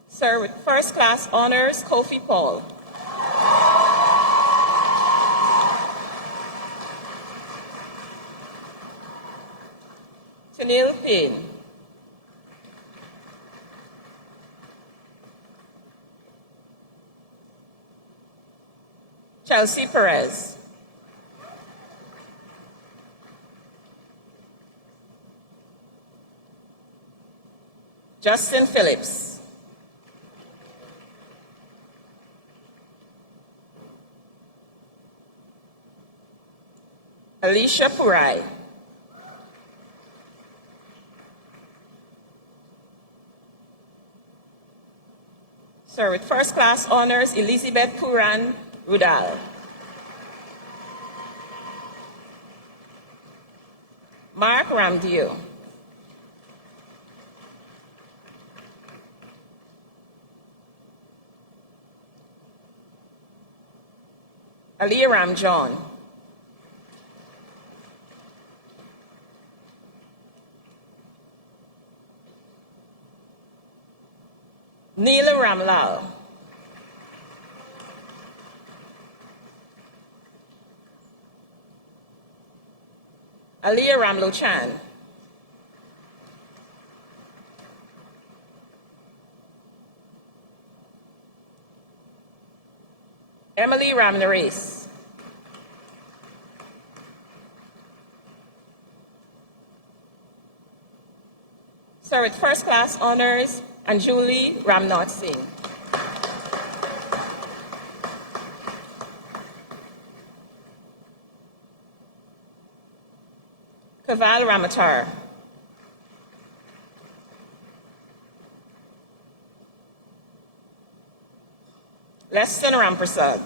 Sir with first class honors, Kofi Paul. Tanil Payne. Chelsea Perez. Justin Phillips. Alicia Purai. Sir, with first class honors, Elizabeth Puran Rudal. Mark Ramdio. Aliyah Ram John. Neela Ramlal. Aliyah Ramlochan. Emily Ramnares. Sir, with first class honors, Anjuli Ramnath Singh. Kaval Ramatar. Leston Ramprasad.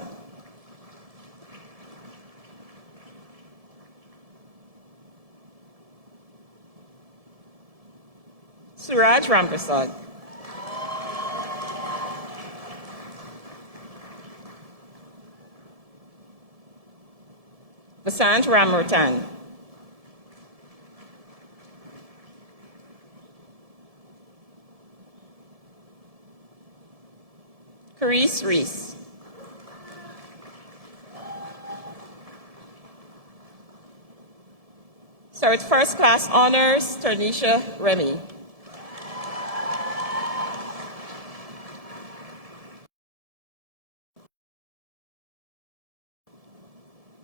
Suraj Ramprasad. Vasant Ramratan. Carice Reese. Sir, with first class honors, Ternisha Remy.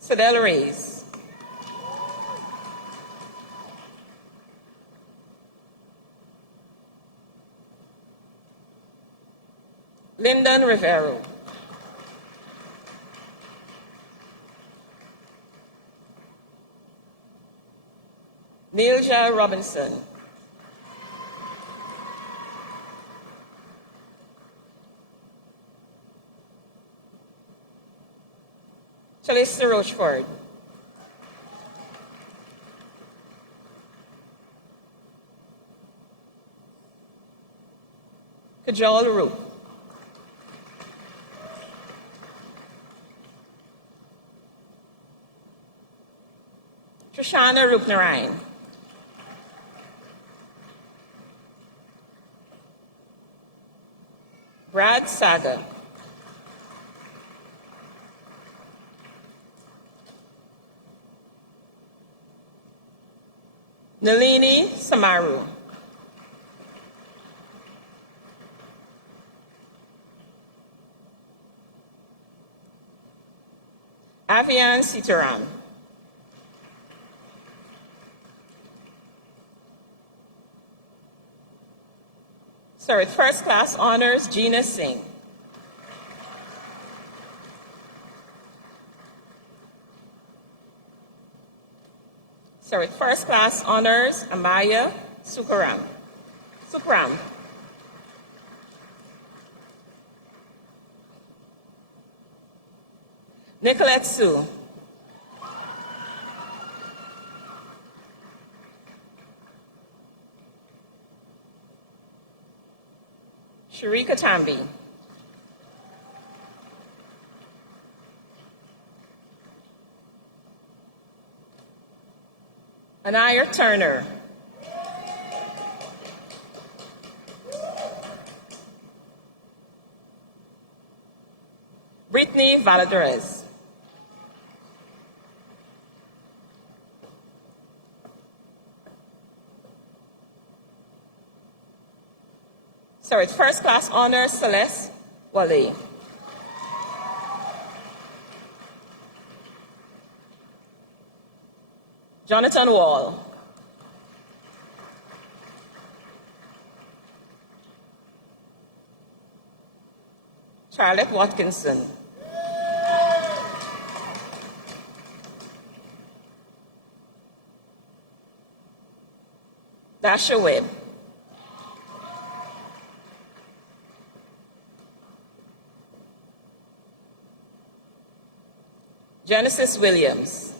Sadell Reyes. Lyndon Rivero. Neilja Robinson. Chalissa Rochford. Kajol Roop. Trishana Rupnarayan. Brad Saga. Nalini Samaru. Avian Sitaram. Sir, with first class honors, Gina Singh. Sir, with first class honors, Amaya Sukaram. Nicolette Sue. Sharika Tambi. Anaya Turner. Brittany Valadrez. Sorry, it's first class honors, Celeste Wale. Jonathan Wall. Charlotte Watkinson. Dasha Webb. Genesis Williams.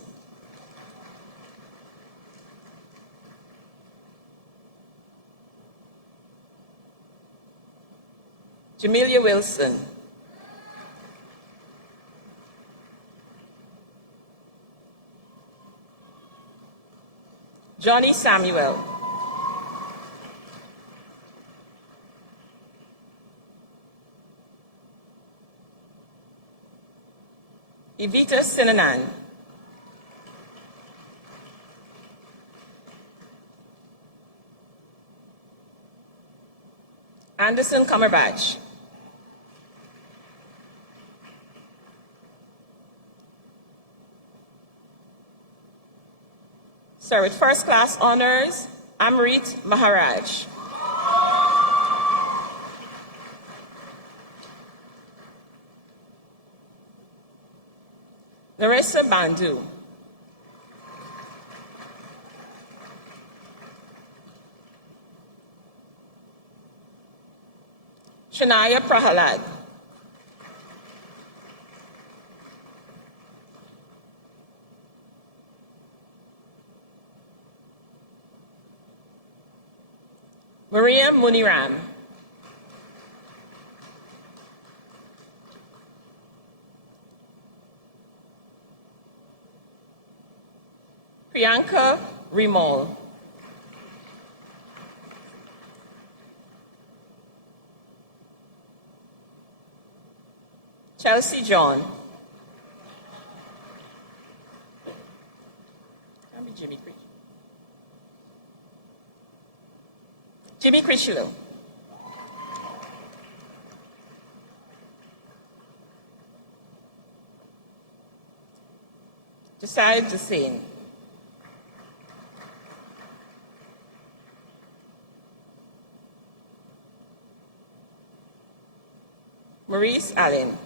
Jamelia Wilson. Johnny Samuel. Evita Sinanan. Anderson Cumberbatch. Sir, with first class honors, Amrit Maharaj. Larissa Bandu. Shania Prahalad. Maria Muniram. Priyanka Rimol. Chelsea John. Jimmy Critchlow. Josiah Jasine. Maurice Allen.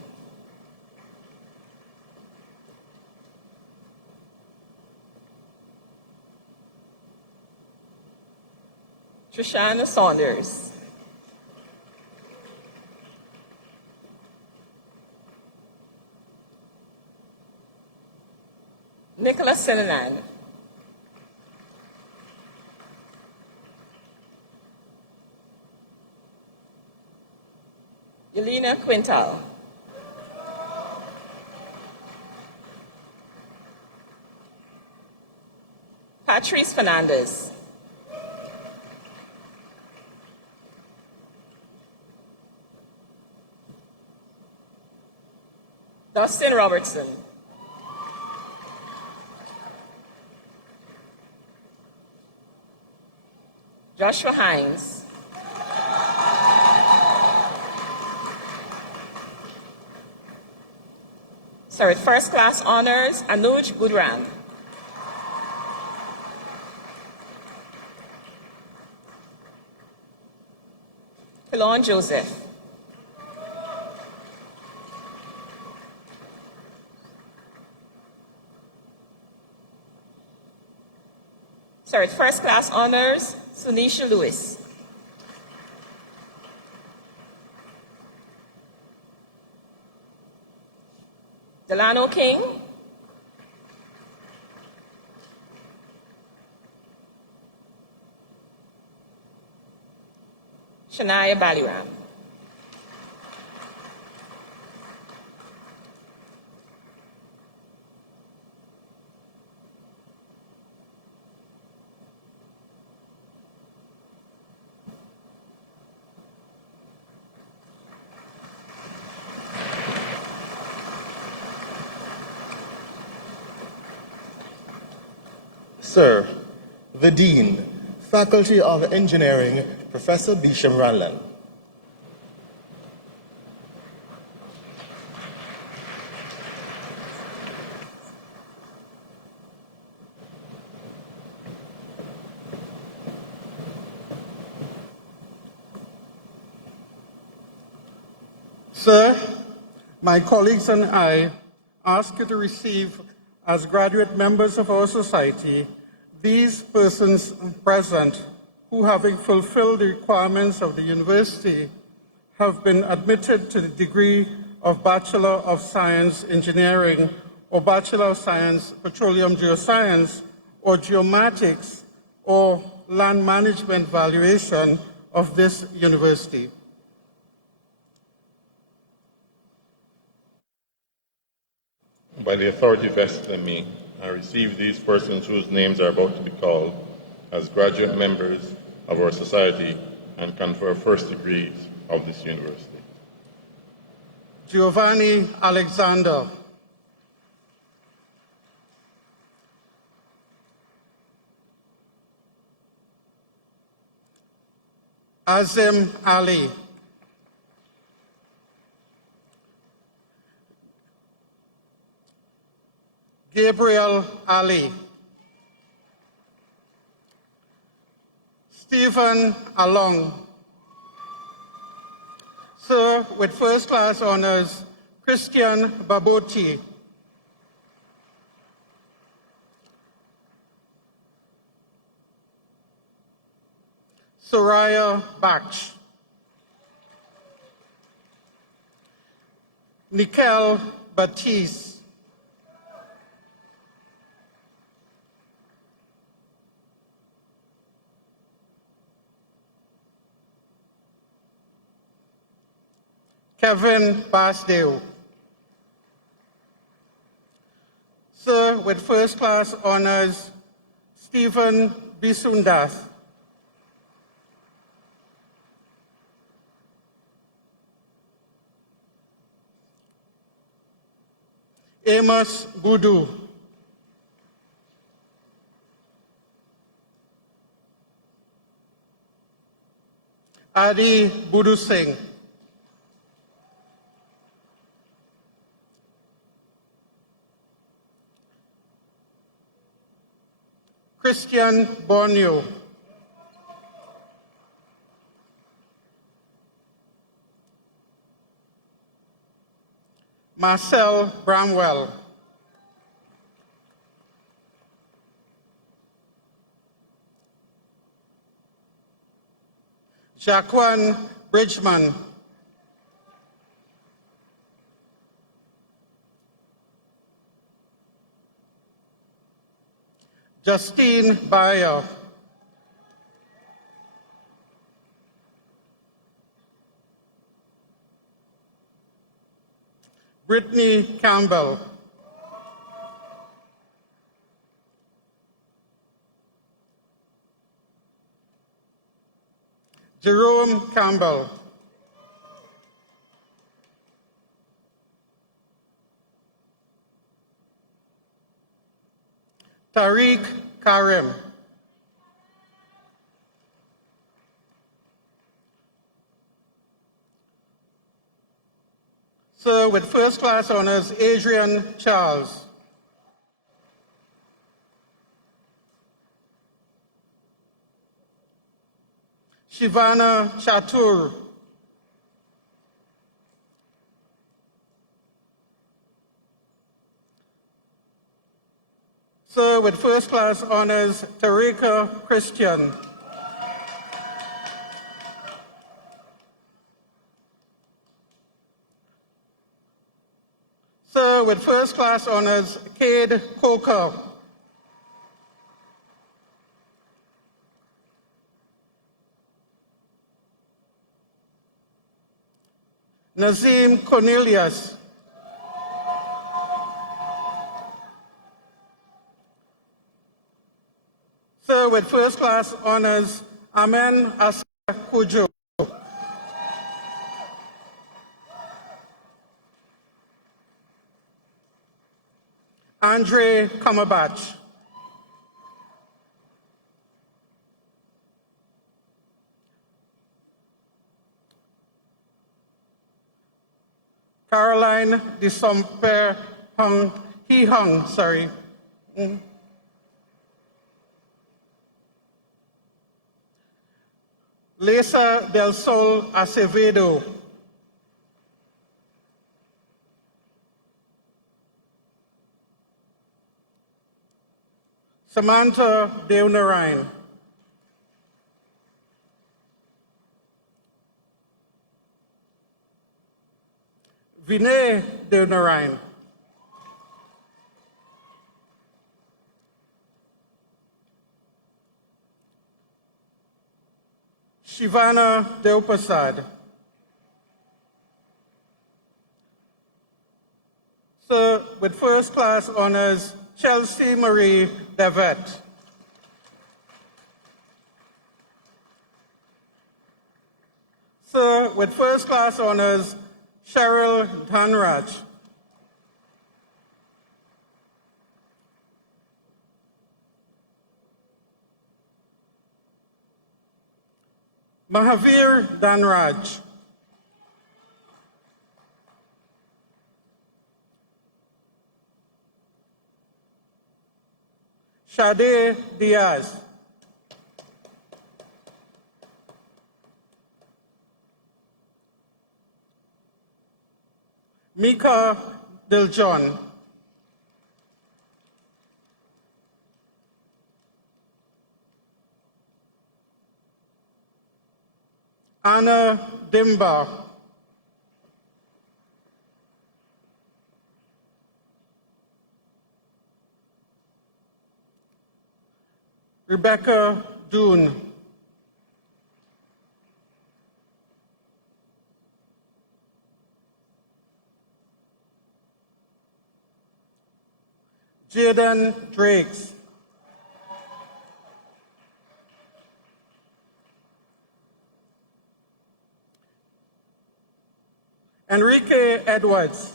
Trishana Saunders. Nicholas Sinanan. Yelena Quintal. Patrice Fernandez. Dustin Robertson. Joshua Hines. Sorry, first class honors, Anuj Gudran. Pilon Joseph. Sorry, first class honors, Sunisha Lewis. Delano King. Shania Baliram. Sir, the Dean, Faculty of Engineering, Professor Bisham Ranlan. Sir, my colleagues and I ask you to receive as graduate members of our society these persons present who, having fulfilled the requirements of the university, have been admitted to the degree of Bachelor of Science Engineering or Bachelor of Science, Petroleum Geoscience, or Geomatics, or Land Management valuation of this university. By the authority vested in me, I receive these persons whose names are about to be called as graduate members of our society and confer first degrees of this university. Giovanni Alexander. Azim Ali. Gabriel Ali. Stephen Along. Sir, with first class honors, Christian Baboti. Soraya Bach. Nikel Batiste. Kevin Basdale. Sir, with first class honors, Stephen Bisundath. Amos Budu. Adi Budu Singh. Christian Borneo. Marcel Bramwell. Jaquan Bridgman. Justine Bayer. Brittany Campbell. Jerome Campbell. Tariq Karim. Sir, with first class honors, Adrian Charles. Shivana Chatur. Sir, with first class honors, Tarika Christian. Sir, with first class honors, Cade Coker. Nazim Cornelius. Sir, with first class honors, Amen Asa Kujo. Andre Kamabach. Caroline Disomper Hung, sorry. Lisa Del Sol Acevedo. Samantha Deunarine. Vinay Deunarine. Shivana Deupasad. Sir, with first class honors, Chelsea Marie Devet. Sir, with first class honors, Cheryl Dhanraj. Mahavir Dhanraj. Shade Diaz. Mika Diljon. Anna Dimba. Rebecca Doon. Jaden Drakes. Enrique Edwards.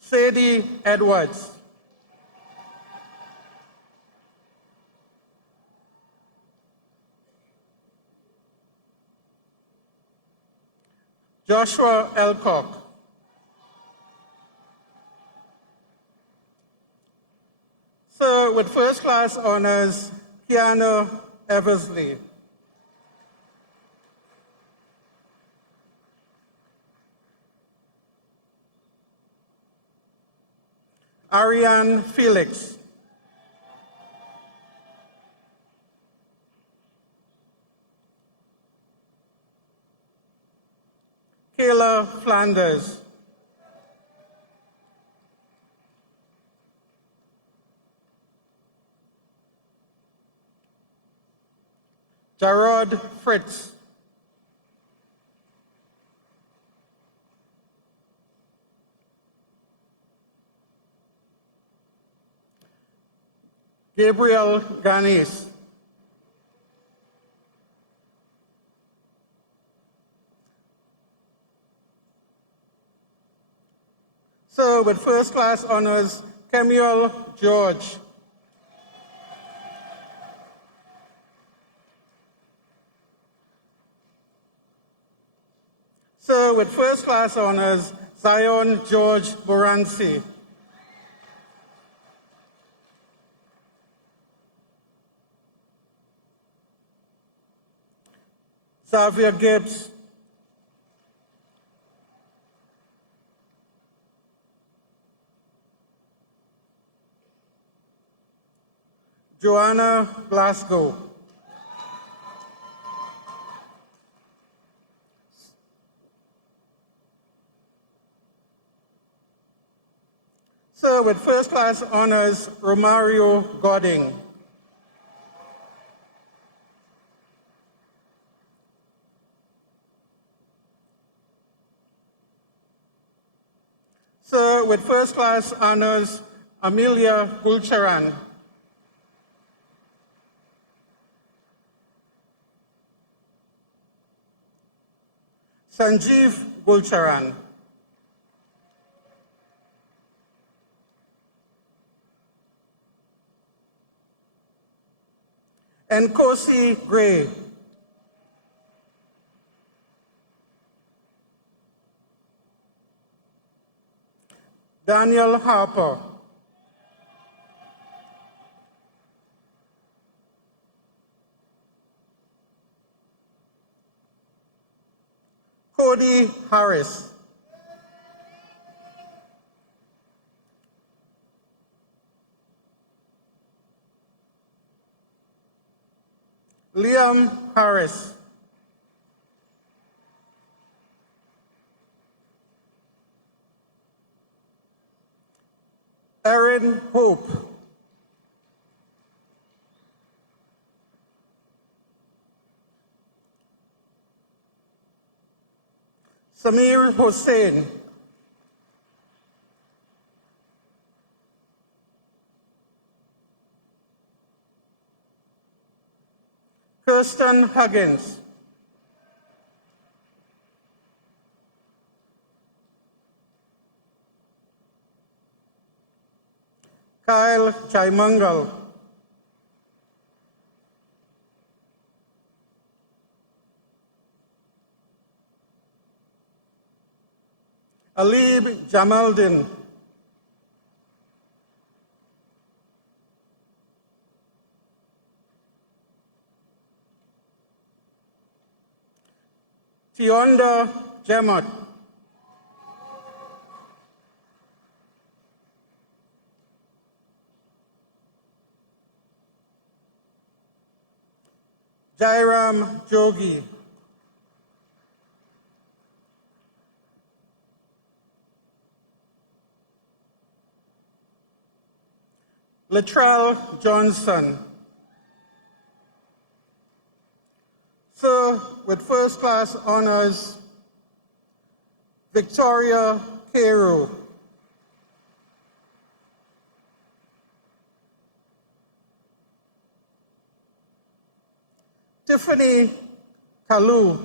Sadie Edwards. Joshua Elcock. Sir, with first class honors, Keanu Eversley. Ariane Felix. Kayla Flanders. Jarrod Fritz. Gabriel Ganis. Sir, with first class honors, Kemuel George. Sir, with first class honors, Zion George Moransi. Xavier Gibbs. Joanna Glasgow. Sir, with first class honors, Romario Godding. Sir, with first class honors, Amelia Gulcharan. Sanjeev Gulcharan. Nkosi Gray. Daniel Harper. Cody Harris. Liam Harris. Erin Hope. Samir Hussain, Kirsten Huggins, Kyle Chaimangal, Alib Jamaldin, Tionda Jemot, Jairam Jogi, Latrell Johnson. Sir, with first class honors, Victoria Carew. Tiffany Kalu.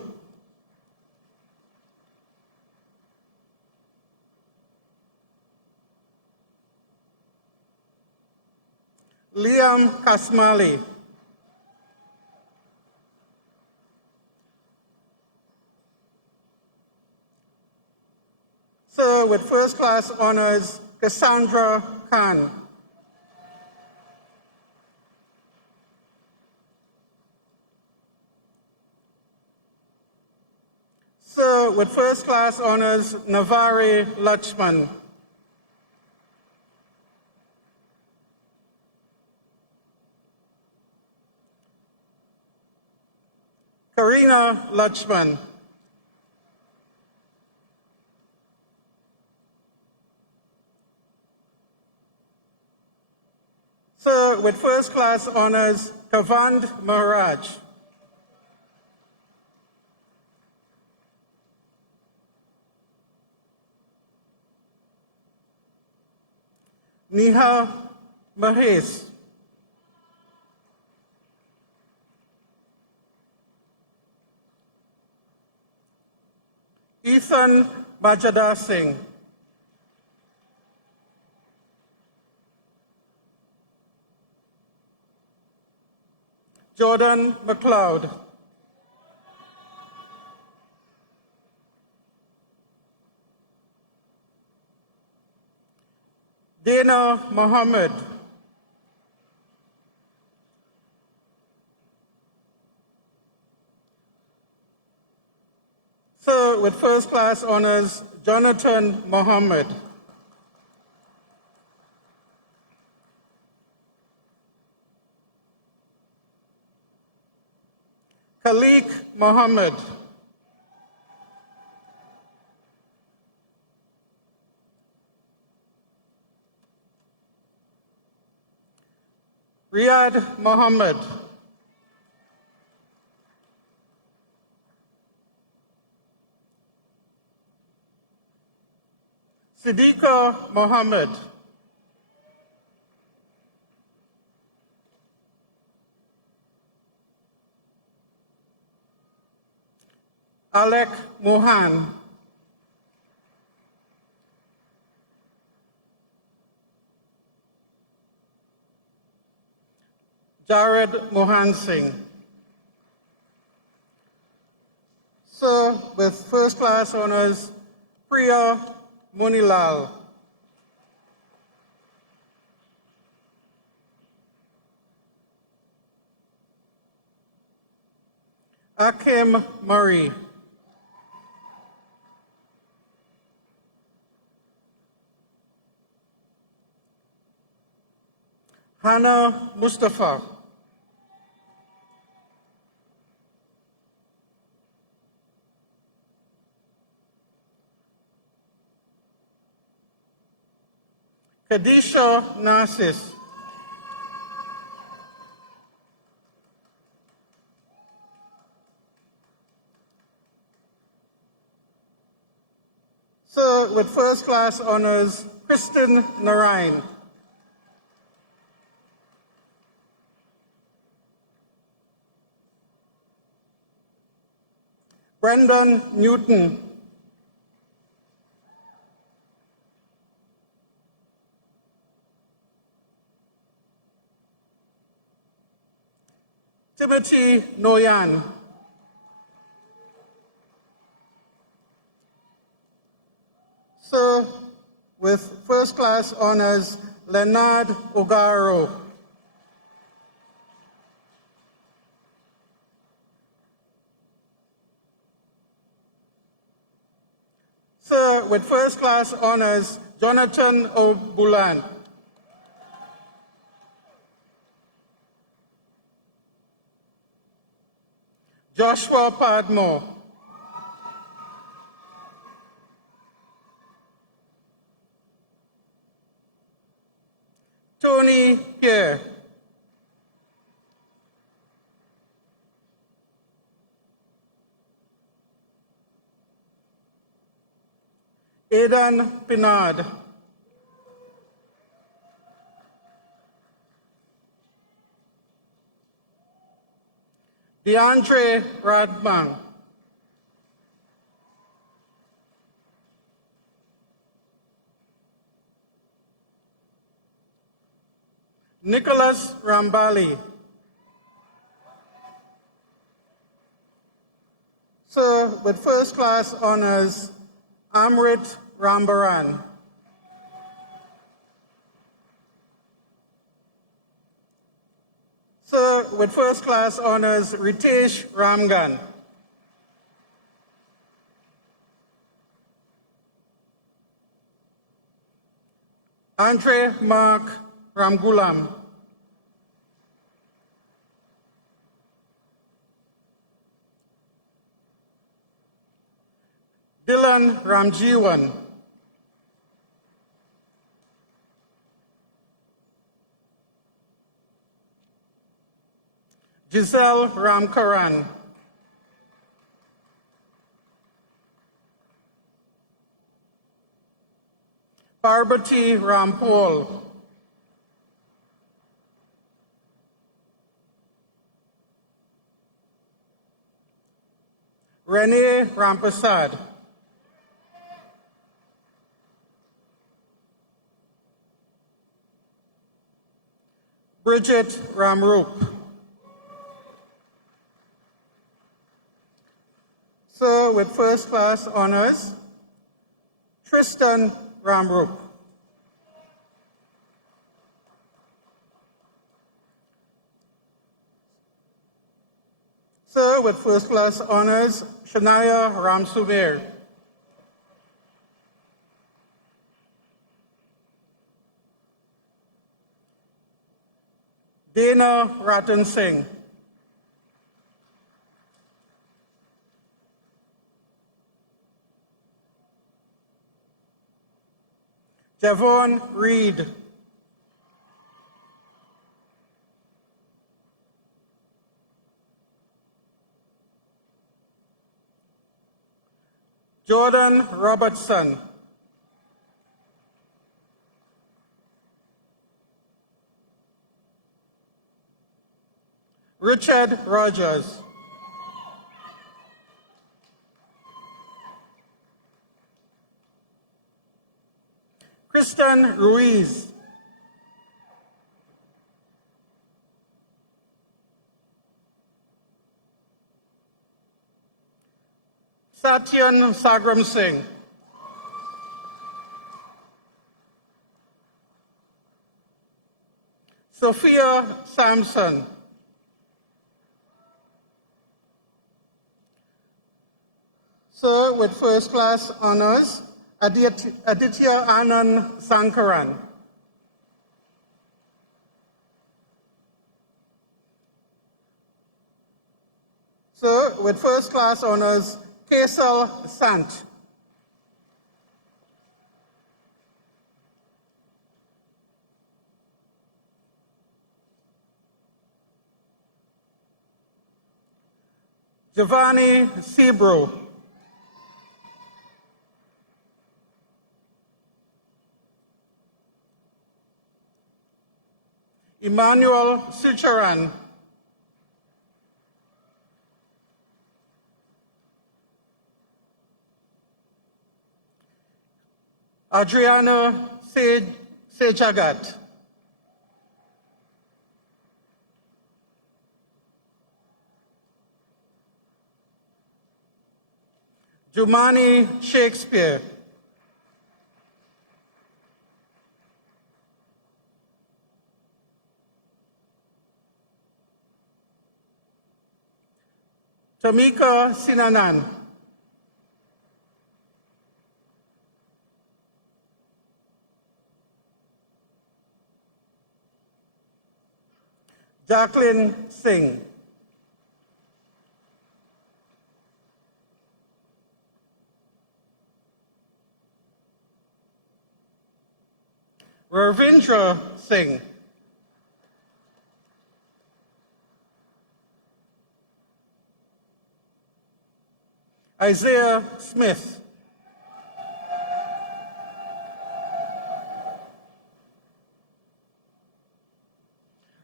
Liam Kasmali. Sir, with first class honors, Cassandra Khan. Sir, with first class honors, Navari Lachman. Karina Lachman. Sir, with first class honors, Kavand Maharaj. Neha Mahes. Ethan Majada Singh. Jordan McLeod. Dana Mohammed. Sir, with first class honors, Jonathan Mohammed. Khalik Mohammed. Riyad Mohammed. Siddiqa Mohammed. Alec Mohan. Jared Mohan Singh. Sir, with first class honors, Priya Munilal. Akim Murray. Hannah Mustafa. Kadisha Nasis. Sir, with first class honors, Kristen Narayan. Brendan Newton. Timothy Noyan. Sir, with first class honors, Leonard Ogaro. Sir, with first class honors, Jonathan Obulan. Joshua Padmore. Tony Pierre. Aidan Pinard. DeAndre Radman. Nicholas Rambali. Sir, with first class honors, Amrit Rambaran. Sir, with first class honors, Ritesh Ramgan. Andre Mark Ramgulam. Dylan Ramjiwan. Giselle Ramkaran. Parvati Rampol. Rene Rampasad. Bridget Ramroop. Sir, with first class honors, Tristan Ramroop. Sir, with first class honors, Shania Ramsumer. Dana Ratan Singh. Javon Reed. Jordan Robertson. Richard Rogers. Kristen Ruiz. Satyan Sagram Singh. Sophia Sampson. Sir, with first class honors, Aditya Anand Sankaran. Sir, with first class honors, Kesal Sant. Giovanni Sebro. Emmanuel Sucharan, Adriana Sejagat, Jumani Shakespeare, Tamika Sinanan, Jacqueline Singh, Ravindra Singh, Isaiah Smith,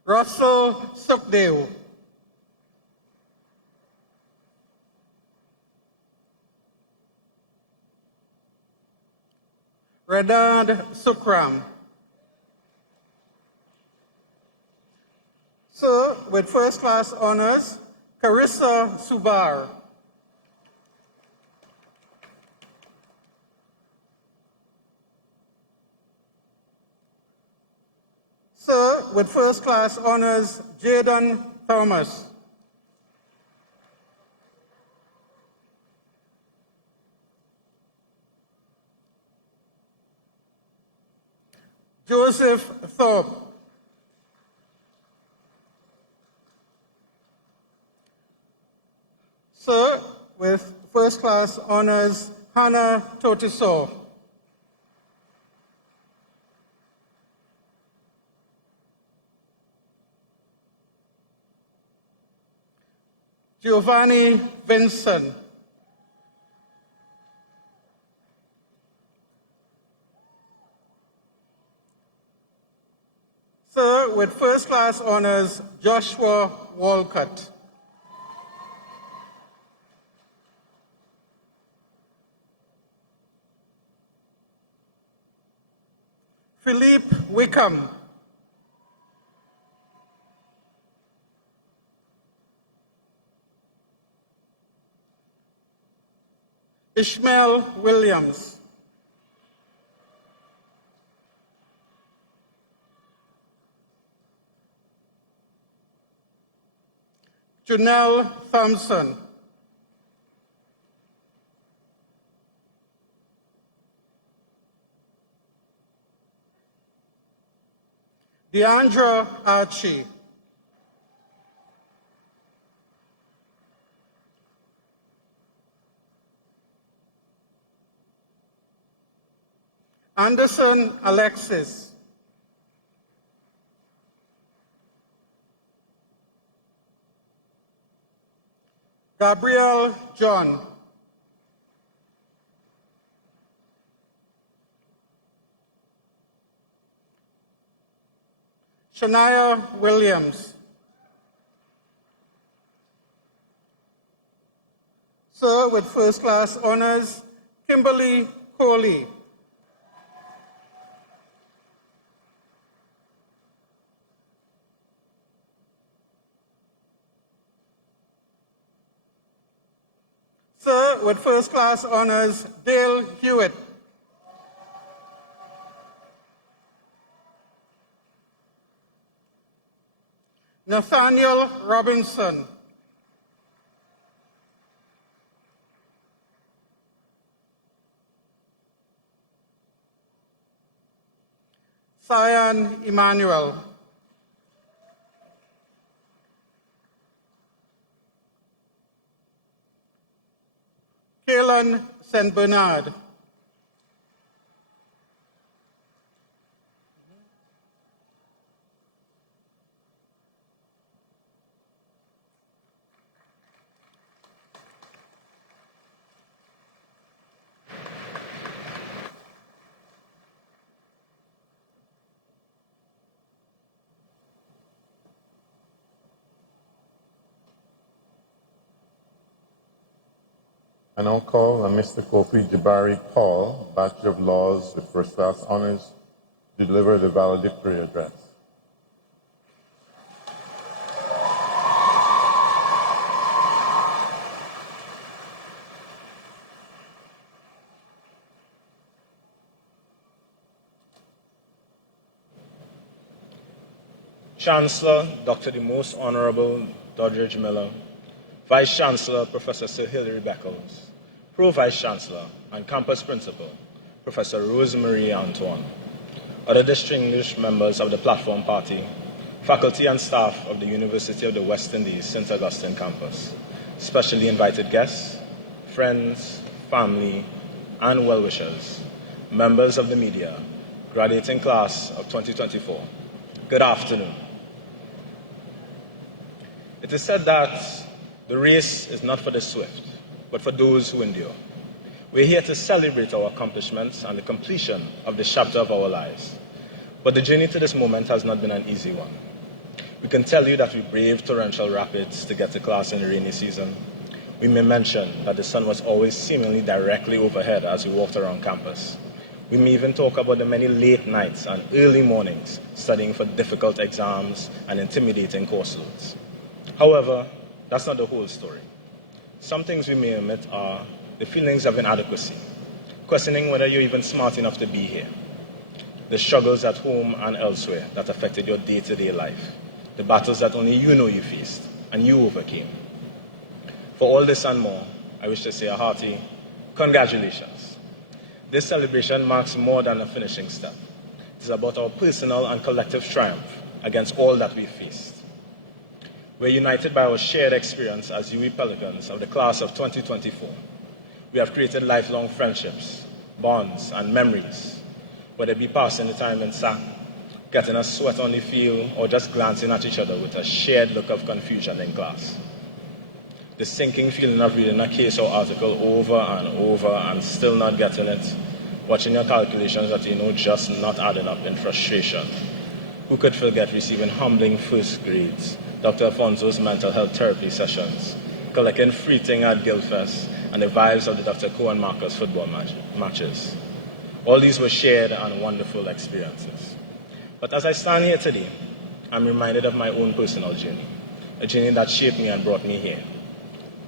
Russell Sukhdev, Radad Sukram. Sir, with first class honors, Carissa Subar. Sir, with first class honors, Jaden Thomas. Joseph Thorpe. Sir, with first class honors, Hannah Totiso. Giovanni Vincent. Sir, with first class honors, Joshua Walcott. Philippe Wickham. Ishmael Williams. Janelle Thompson. Deandra Archie. Anderson Alexis. Gabriel John. Shania Williams. Sir, with first class honors, Kimberly Coley. Sir, with first class honors, Dale Hewitt. Nathaniel Robinson. Cyan Emmanuel. Kaylin St. Bernard. I now call on Mr. Kofi Jabari Paul, Bachelor of Laws with First Class Honors, to deliver the valedictory address. Chancellor, Dr. the Most Honorable Doddridge Miller, Vice Chancellor, Professor Sir Hilary Beckles, Pro Vice Chancellor and Campus Principal, Professor Rosemarie Antoine, other distinguished members of the Platform Party, faculty and staff of the University of the West Indies St. Augustine campus, specially invited guests, friends, family, and well-wishers, members of the media, graduating class of 2024, good afternoon. It is said that the race is not for the swift, but for those who endure. We're here to celebrate our accomplishments and the completion of this chapter of our lives. But the journey to this moment has not been an easy one. We can tell you that we braved torrential rapids to get to class in the rainy season. We may mention that the sun was always seemingly directly overhead as we walked around campus. We may even talk about the many late nights and early mornings studying for difficult exams and intimidating course loads. However, that's not the whole story. Some things we may omit are the feelings of inadequacy, questioning whether you're even smart enough to be here, the struggles at home and elsewhere that affected your day-to-day life, the battles that only you know you faced and you overcame. For all this and more, I wish to say a hearty congratulations. This celebration marks more than a finishing step. It is about our personal and collective triumph against all that we faced. We're united by our shared experience as UWI Pelicans of the class of 2024. We have created lifelong friendships, bonds, and memories, whether it be passing the time in SAC, getting a sweat on the field, or just glancing at each other with a shared look of confusion in class. The sinking feeling of reading a case or article over and still not getting it, watching your calculations that you know just not adding up in frustration. Who could forget receiving humbling first grades, Dr. Afonso's mental health therapy sessions, collecting free thing at Guildfest, and the vibes of the Dr. Cohen Marcus football matches. All these were shared and wonderful experiences. But as I stand here today, I'm reminded of my own personal journey, a journey that shaped me and brought me here.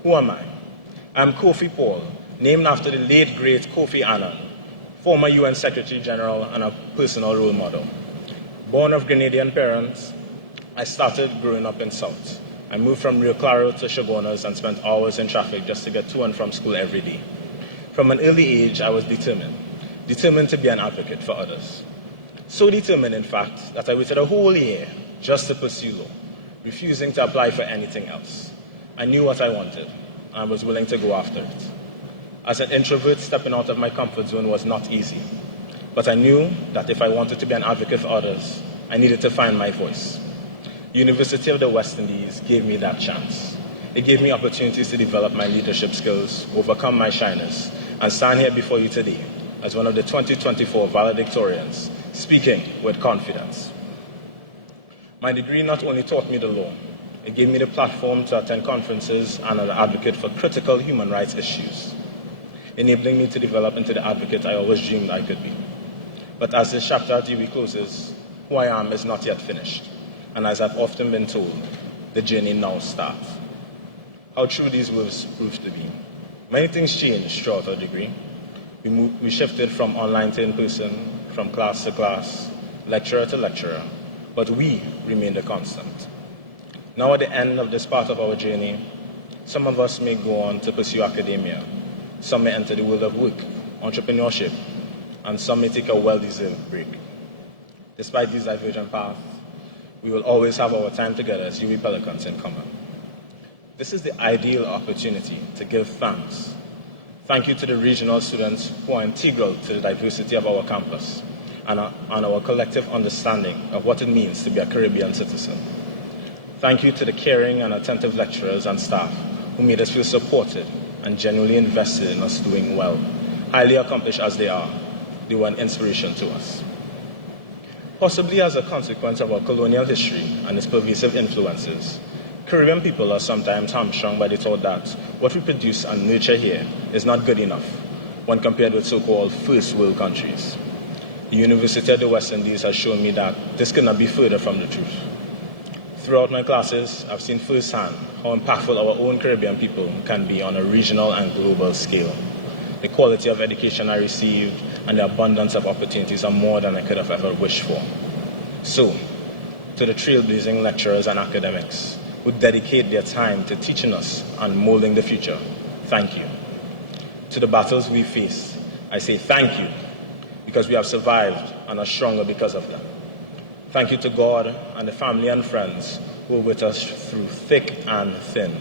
Who am I? I'm Kofi Paul, named after the late great Kofi Annan, former UN Secretary General and a personal role model. Born of Grenadian parents, I started growing up in South. I moved from Rio Claro to Chaguanas and spent hours in traffic just to get to and from school every day. From an early age, I was determined to be an advocate for others. So determined, in fact, that I waited a whole year just to pursue law, refusing to apply for anything else. I knew what I wanted, and I was willing to go after it. As an introvert, stepping out of my comfort zone was not easy, but I knew that if I wanted to be an advocate for others, I needed to find my voice. The University of the West Indies gave me that chance. It gave me opportunities to develop my leadership skills, overcome my shyness, and stand here before you today as one of the 2024 valedictorians, speaking with confidence. My degree not only taught me the law, it gave me the platform to attend conferences and an advocate for critical human rights issues, enabling me to develop into the advocate I always dreamed I could be. But as this chapter at UWI closes, who I am is not yet finished. And as I've often been told, the journey now starts. How true these words proved to be. Many things changed throughout our degree. We shifted from online to in-person, from class to class, lecturer to lecturer, but we remained a constant. Now at the end of this part of our journey, some of us may go on to pursue academia, some may enter the world of work, entrepreneurship, and some may take a well-deserved break. Despite these divergent paths, we will always have our time together as UWI Pelicans in common. This is the ideal opportunity to give thanks. Thank you to the regional students who are integral to the diversity of our campus and our collective understanding of what it means to be a Caribbean citizen. Thank you to the caring and attentive lecturers and staff who made us feel supported and genuinely invested in us doing well. Highly accomplished as they were an inspiration to us. Possibly as a consequence of our colonial history and its pervasive influences, Caribbean people are sometimes hamstrung by the thought that what we produce and nurture here is not good enough when compared with so-called first world countries. The University of the West Indies has shown me that this could not be further from the truth. Throughout my classes, I've seen firsthand how impactful our own Caribbean people can be on a regional and global scale. The quality of education I received and the abundance of opportunities are more than I could have ever wished for. So, to the trailblazing lecturers and academics who dedicate their time to teaching us and molding the future, thank you. To the battles we face, I say thank you, because we have survived and are stronger because of them. Thank you to God and the family and friends who are with us through thick and thin.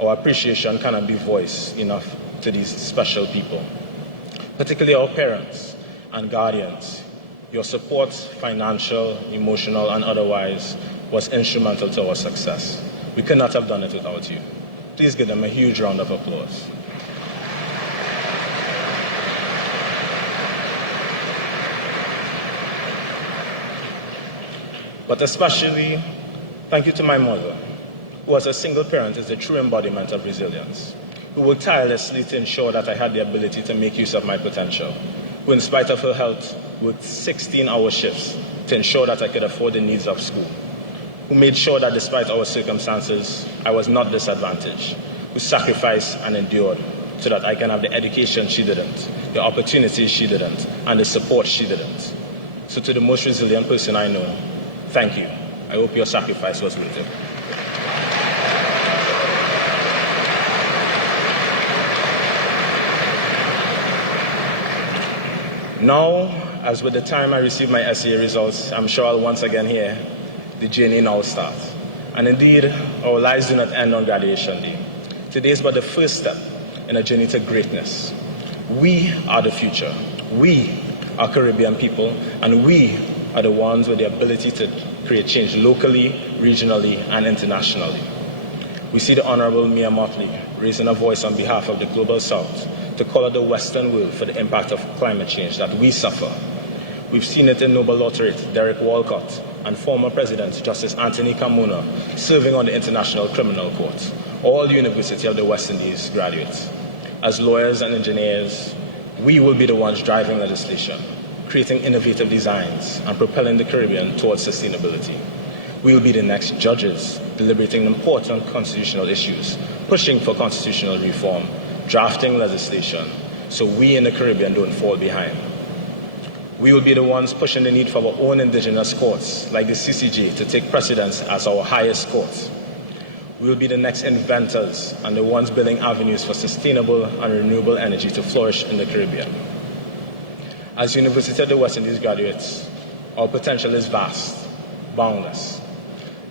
Our appreciation cannot be voiced enough to these special people, particularly our parents and guardians. Your support, financial, emotional, and otherwise, was instrumental to our success. We could not have done it without you. Please give them a huge round of applause. But especially, thank you to my mother, who as a single parent is a true embodiment of resilience, who worked tirelessly to ensure that I had the ability to make use of my potential, who in spite of her health worked 16-hour shifts to ensure that I could afford the needs of school, who made sure that despite our circumstances, I was not disadvantaged, who sacrificed and endured so that I can have the education she didn't, the opportunities she didn't, and the support she didn't. So to the most resilient person I know, thank you. I hope your sacrifice was worth it. Now, as with the time I receive my essay results, I'm sure I'll once again hear, the journey now starts. And indeed, our lives do not end on graduation day. Today is but the first step in a journey to greatness. We are the future. We are Caribbean people, and we are the ones with the ability to create change locally, regionally, and internationally. We see the Honorable Mia Motley raising a voice on behalf of the Global South to call out the Western world for the impact of climate change that we suffer. We've seen it in Nobel laureate Derek Walcott and former President Justice Anthony Carmona serving on the International Criminal Court, all University of the West Indies graduates. As lawyers and engineers, we will be the ones driving legislation, creating innovative designs, and propelling the Caribbean towards sustainability. We will be the next judges, deliberating important constitutional issues, pushing for constitutional reform, drafting legislation, so we in the Caribbean don't fall behind. We will be the ones pushing the need for our own indigenous courts, like the CCJ, to take precedence as our highest court. We will be the next inventors and the ones building avenues for sustainable and renewable energy to flourish in the Caribbean. As University of the West Indies graduates, our potential is vast, boundless.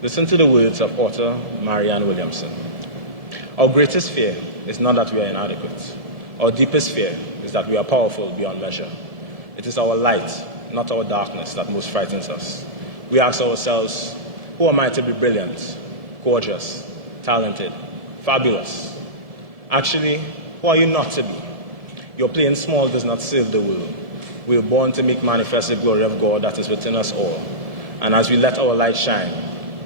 Listen to the words of author Marianne Williamson. Our greatest fear is not that we are inadequate. Our deepest fear is that we are powerful beyond measure. It is our light, not our darkness, that most frightens us. We ask ourselves, who am I to be brilliant, gorgeous, talented, fabulous? Actually, who are you not to be? Your playing small does not serve the world. We are born to make manifest the glory of God that is within us all. And as we let our light shine,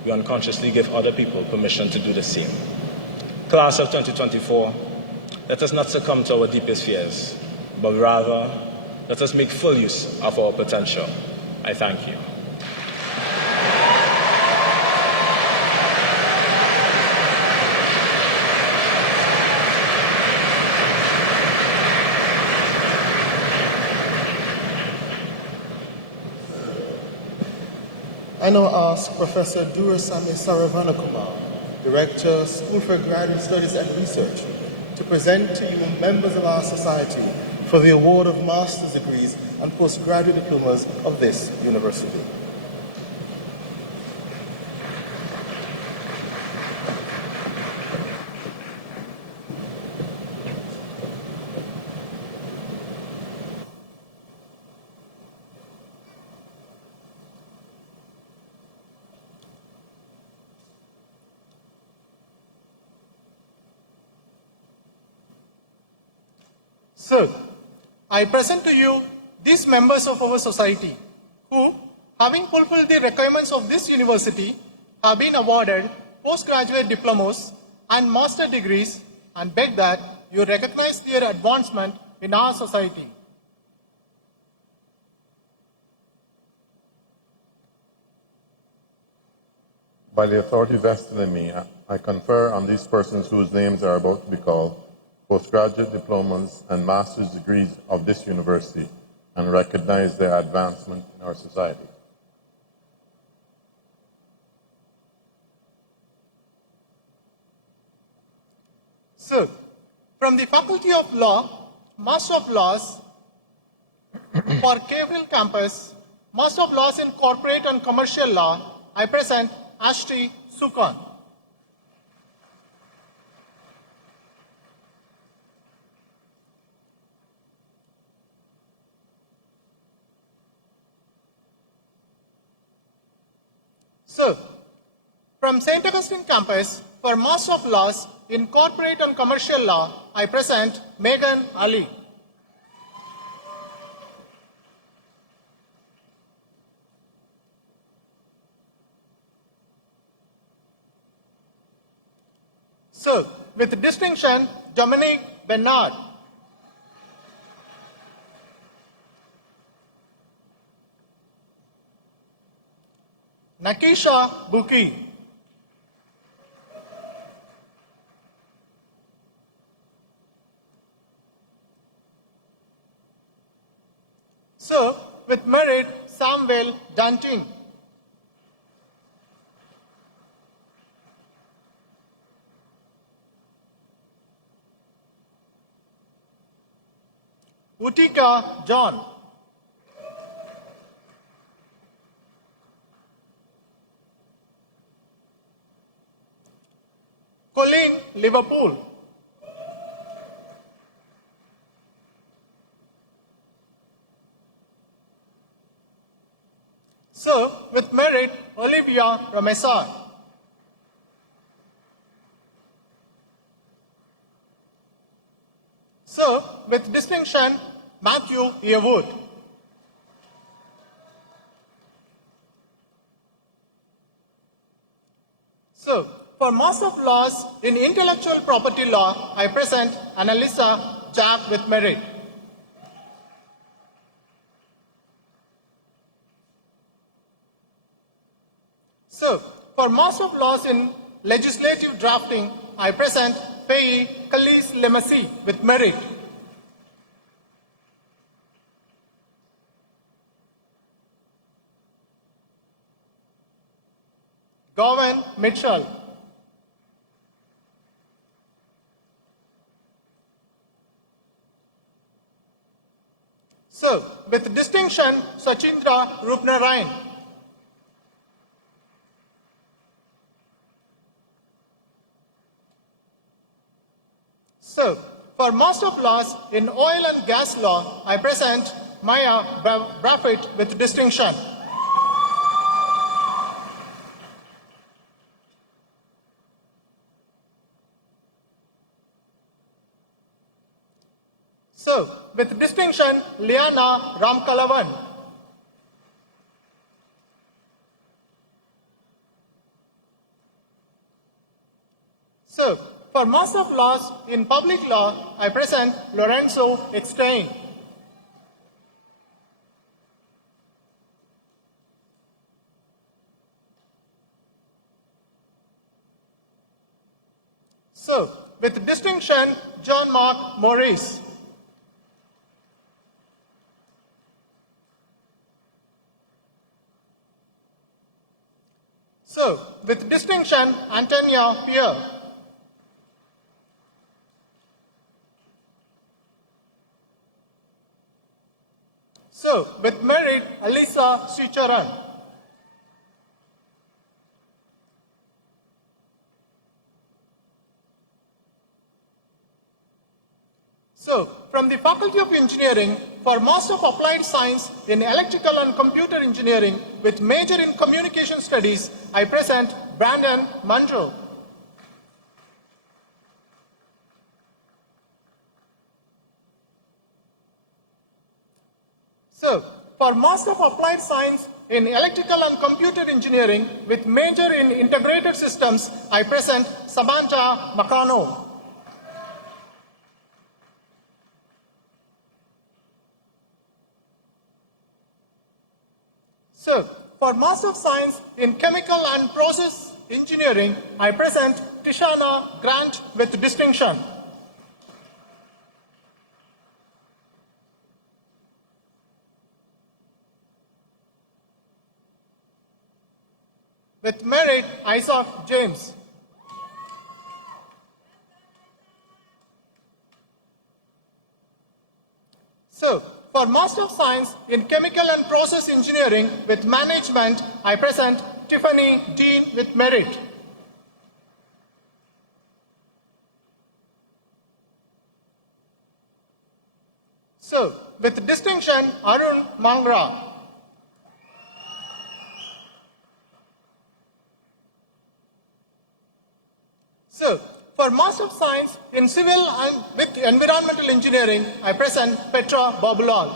we unconsciously give other people permission to do the same. Class of 2024, let us not succumb to our deepest fears, but rather, let us make full use of our potential. I thank you. I now ask Professor Durasamy Saravanakumar, Director, School for Graduate Studies and Research, to present to you members of our society for the award of master's degrees and postgraduate diplomas of this university. Sir, I present to you these members of our society who, having fulfilled the requirements of this university, have been awarded postgraduate diplomas and master degrees and beg that you recognize their advancement in our society. By the authority vested in me, I confer on these persons whose names are about to be called postgraduate diplomas and master's degrees of this university and recognize their advancement in our society. Sir, from the Faculty of Law, Master of Laws for Caverill Campus, Master of Laws in Corporate and Commercial Law, I present Ashti Sukon. Sir, from St. Augustine Campus, for Master of Laws in Corporate and Commercial Law, I present Megan Ali. Sir, with distinction, Dominique Bernard. Nakisha Buki. Sir, with merit, Samuel Danting. Utika John. Colleen Liverpool. Sir, with merit, Olivia Ramesar. Sir, with distinction, Matthew Earwood. Sir, for Master of Laws in Intellectual Property Law, I present Annalisa Jack with merit. Sir, for Master of Laws in Legislative Drafting, I present Faye Khalis Lemasi with merit. Gowan Mitchell. Sir, with distinction, Sachindra Rupnarayan. Sir, for Master of Laws in Oil and Gas Law, I present Maya Braffett with distinction. Sir, with distinction, Liana Ramkalavan. Sir, for Master of Laws in Public Law, I present Lorenzo Eckstein. Sir, with distinction, John Mark Morris. Sir, with distinction, Antonia Pierre. Sir, with merit, Alisa Sricharan. Sir, from the Faculty of Engineering, for Master of Applied Science in Electrical and Computer Engineering with major in Communication Studies, I present Brandon Munro. Sir, for Master of Applied Science in Electrical and Computer Engineering with major in Integrated Systems, I present Samantha Macano. So, for Master of Science in Chemical and Process Engineering, I present Tishana Grant with distinction. With merit, Isaac James. So, for Master of Science in Chemical and Process Engineering with Management, I present Tiffany Dean with merit. So, with distinction, Arun Mangra. So, for Master of Science in Civil and with Environmental Engineering, I present Petra Babulal.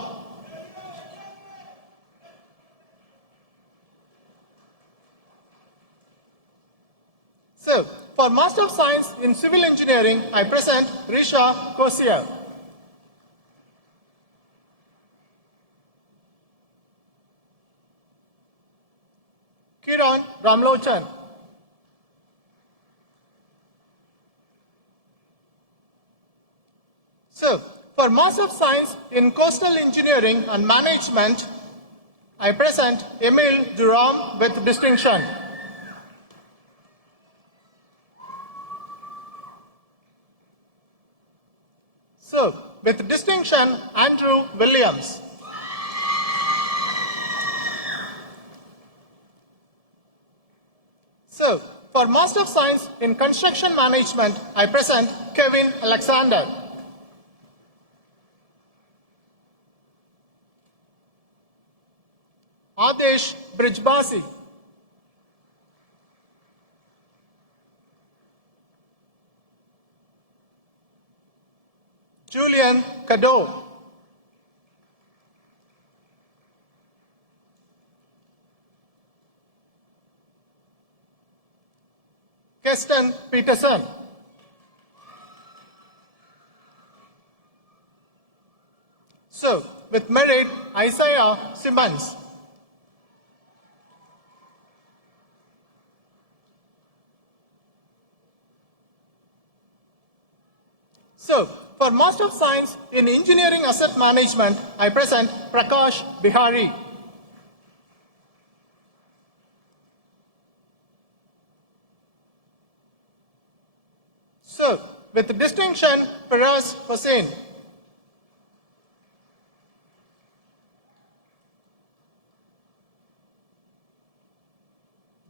So, for Master of Science in Civil Engineering, I present Risha Kosia. Kiran Ramlochan. So, for Master of Science in Coastal Engineering and Management, I present Emil Durham with distinction. So, with distinction, Andrew Williams. So, for Master of Science in Construction Management, I present Kevin Alexander. Adesh Brijbasi. Julian Kado. Keston Peterson. So, with merit, Isaiah Simmons. So, for Master of Science in Engineering Asset Management, I present Prakash Bihari. So, with distinction, Firaz Hussain.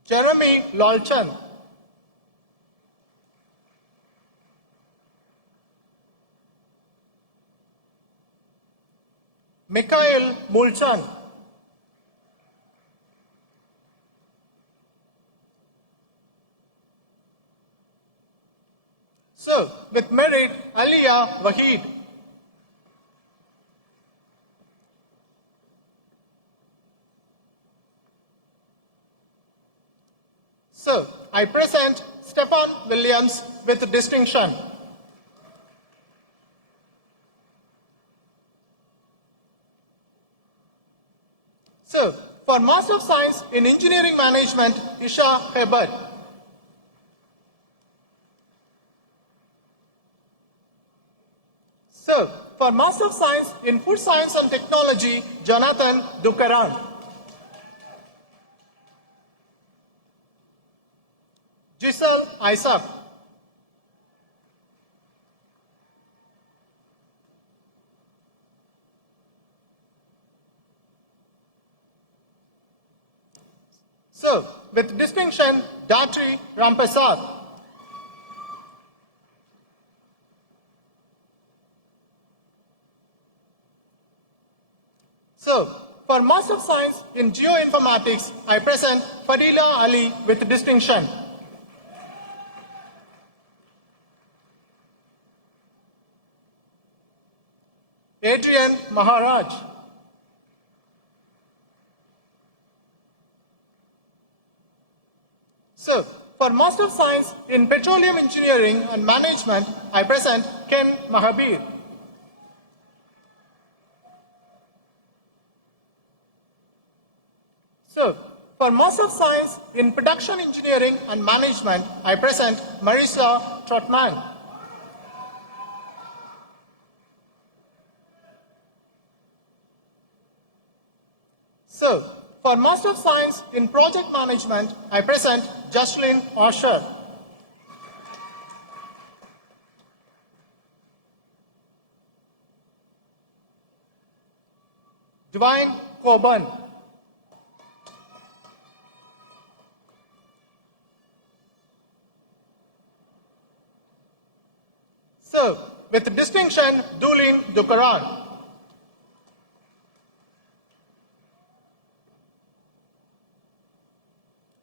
Jeremy Lolchan. Mikhail Mulchan. So, with merit, Aliyah Wahid. So, I present Stefan Williams with distinction. So, for Master of Science in Engineering Management, Isha Hebat. So, for Master of Science in Food Science and Technology, Jonathan Dukaran. Giselle Isaac. So, with distinction, Datri Rampesad. So, for Master of Science in Geoinformatics, I present Fadila Ali with distinction. Adrian Maharaj. So, for Master of Science in Petroleum Engineering and Management, I present Ken Mahabir. So, for Master of Science in Production Engineering and Management, I present Marisa Trotman. So, for Master of Science in Project Management, I present Jocelyn Osher. Divine Coburn. So, with distinction, Dulin Dukaran.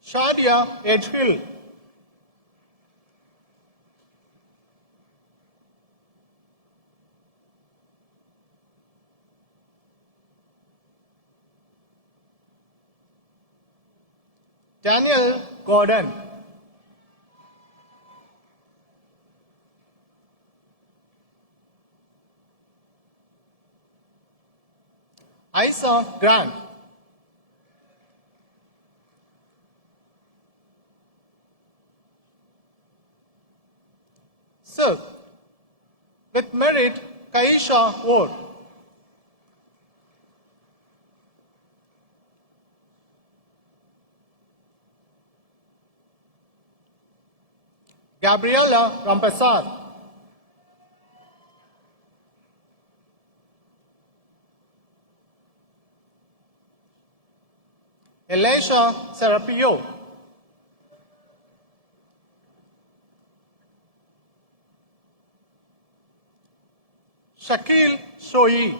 Shadia Edgehill. Daniel Gordon. Isa Grant. So, with merit, Kaisha Ward. Gabriela Rampesar. Elisha Serapio. Shakil Shoyi.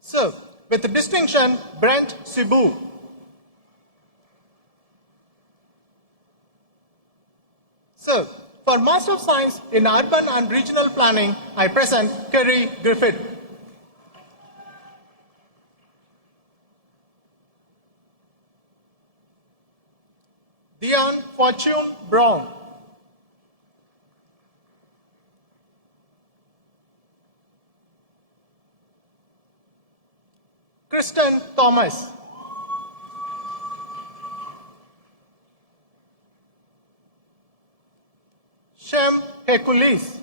So, with distinction, Brent Sibu. So, for Master of Science in Urban and Regional Planning, I present Kerry Griffith. Diane Fortune Brown. Kristen Thomas. Shem Hekulis.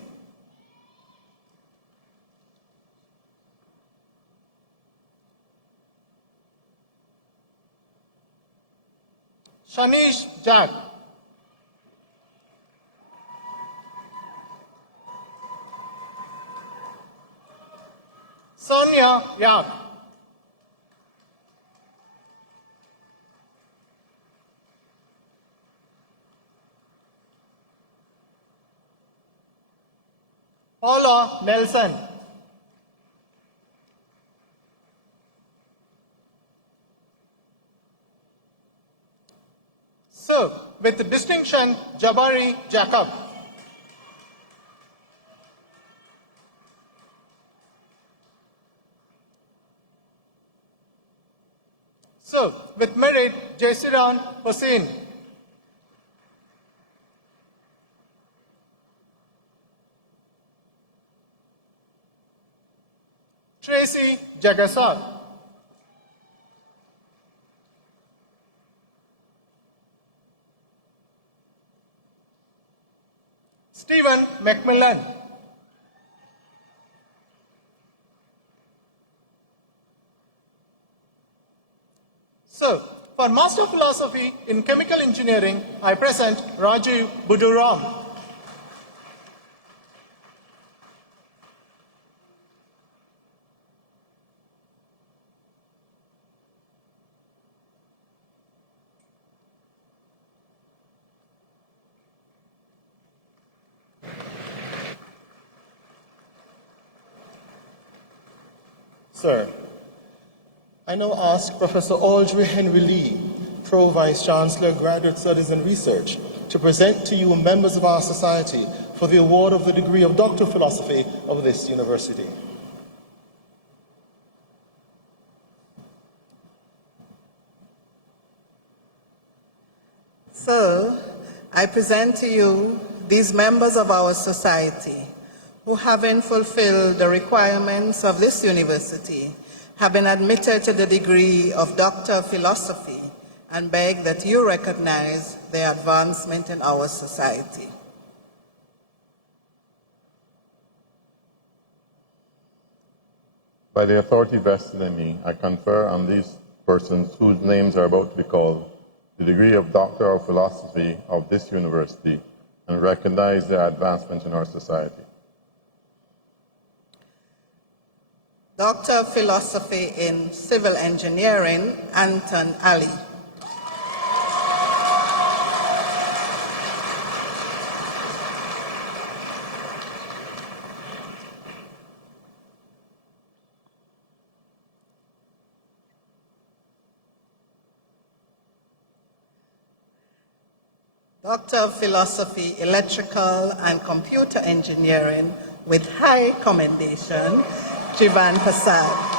Shanish Jack. Sonia Yak. Paula Nelson. So, with distinction, Jabari Jacob. So, with merit, Jaisiran Hossein. Tracy Jagasar. Stephen Macmillan. So, for Master of Philosophy in Chemical Engineering, I present Rajiv Buduram. Sir, I now ask Professor Audrey Henry Lee, Pro Vice Chancellor, Graduate Studies and Research, to present to you members of our society for the award of the degree of Doctor of Philosophy of this university. So, I present to you these members of our society who, having fulfilled the requirements of this university, have been admitted to the degree of Doctor of Philosophy, and beg that you recognize their advancement in our society. By the authority vested in me, I confer on these persons whose names are about to be called the degree of Doctor of Philosophy of this university and recognize their advancement in our society. Doctor of Philosophy in Civil Engineering, Anton Ali. Doctor of Philosophy, Electrical and Computer Engineering with high commendation, Jivan Prasad.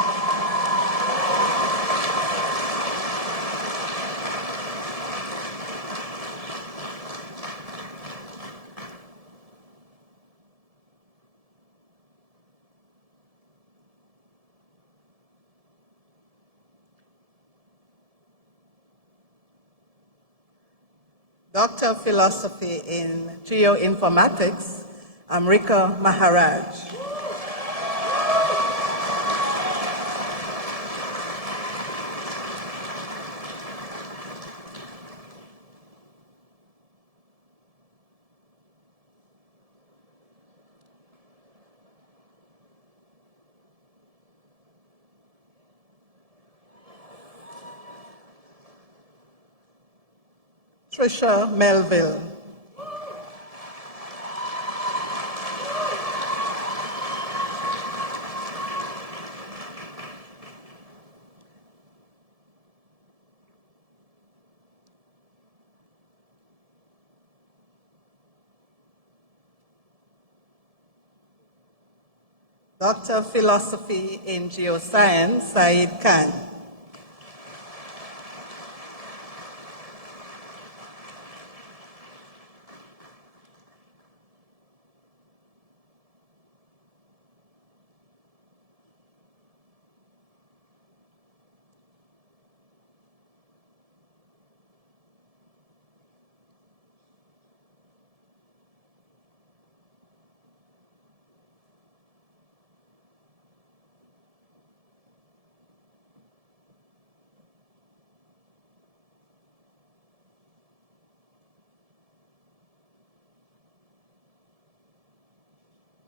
Doctor of Philosophy in Geoinformatics, Amrika Maharaj. Trisha Melville. Doctor of Philosophy in Geoscience, Saeed Khan.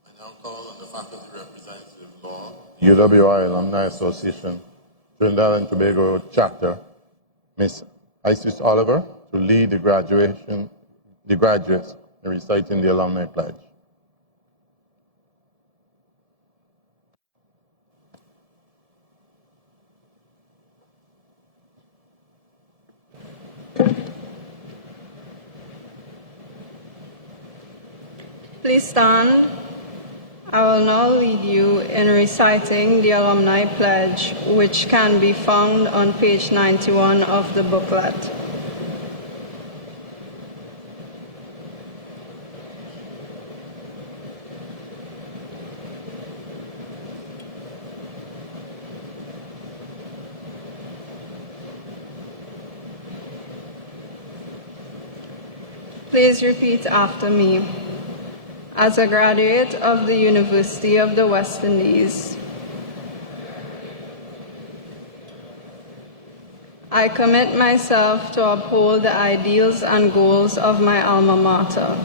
I now call on the Faculty Representative Law, UWI Alumni Association, Trinidad and Tobago Chapter, Ms. Isis Oliver, to lead the graduates in reciting the Alumni Pledge. Please stand. I will now lead you in reciting the Alumni Pledge, which can be found on page 91 of the booklet. Please repeat after me. As a graduate of the University of the West Indies, I commit myself to uphold the ideals and goals of my alma mater.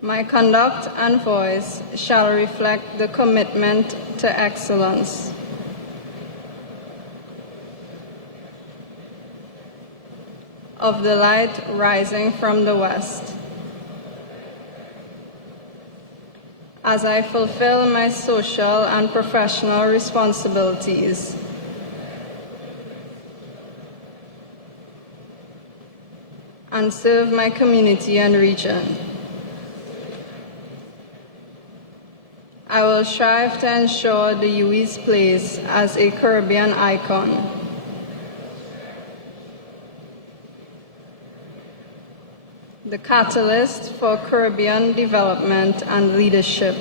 My conduct and voice shall reflect the commitment to excellence. Of the light rising from the west. As I fulfill my social and professional responsibilities, and serve my community and region, I will strive to ensure the UWI's place as a Caribbean icon. The catalyst for Caribbean development and leadership.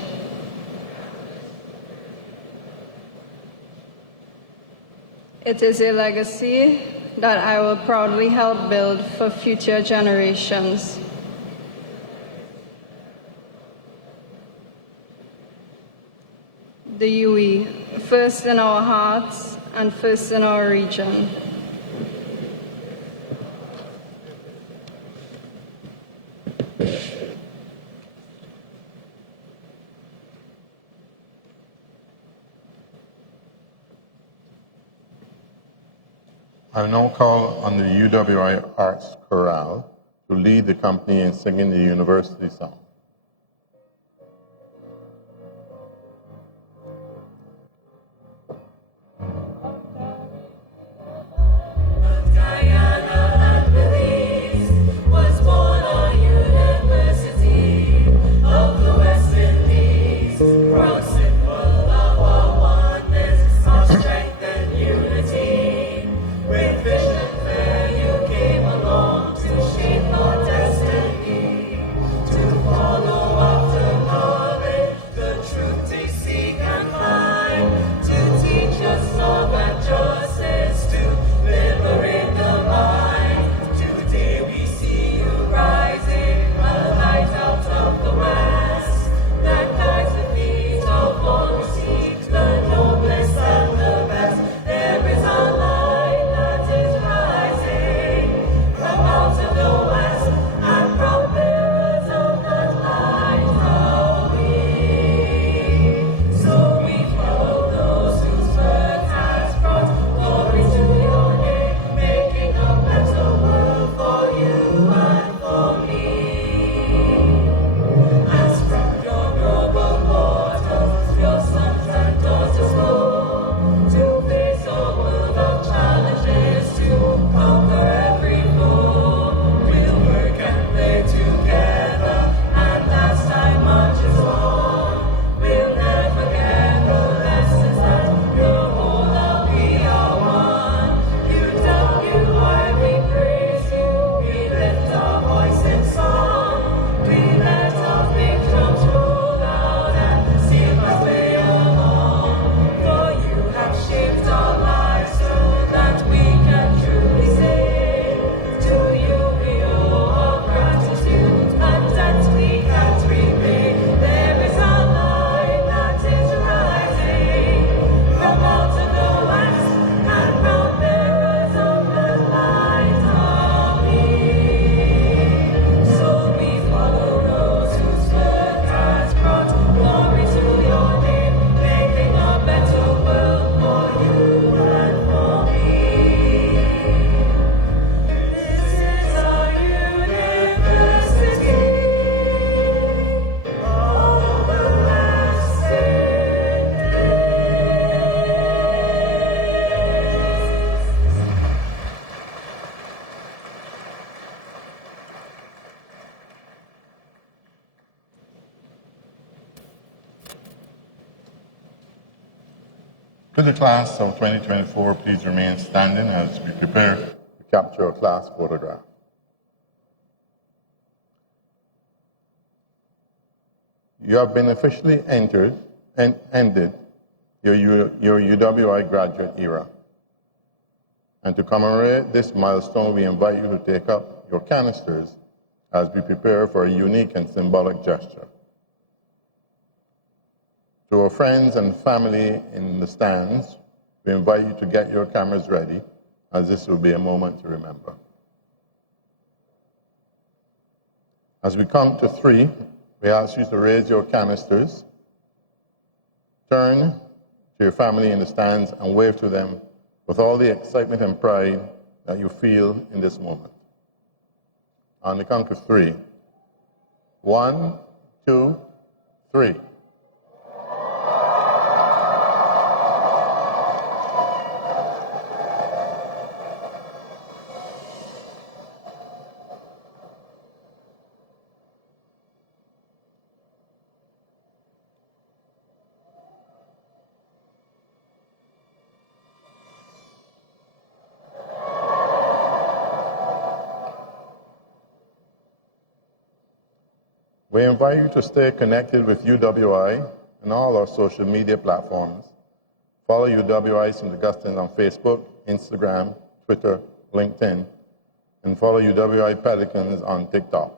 It is a legacy that I will proudly help build for future generations. The UWI, first in our hearts and first in our region. I now call on the UWI Arts Chorale to lead the company in singing the university song. Could the class of 2024 please remain standing as we prepare to capture a class photograph? You have been officially ended your UWI graduate era. And to commemorate this milestone, we invite you to take up your canisters as we prepare for a unique and symbolic gesture. To our friends and family in the stands, we invite you to get your cameras ready, as this will be a moment to remember. As we count to 3, we ask you to raise your canisters, turn to your family in the stands, and wave to them with all the excitement and pride that you feel in this moment. On the count of 3. 1, 2, 3. We invite you to stay connected with UWI and all our social media platforms. Follow UWI St. Augustine on Facebook, Instagram, Twitter, LinkedIn, and follow UWI Pelicans on TikTok.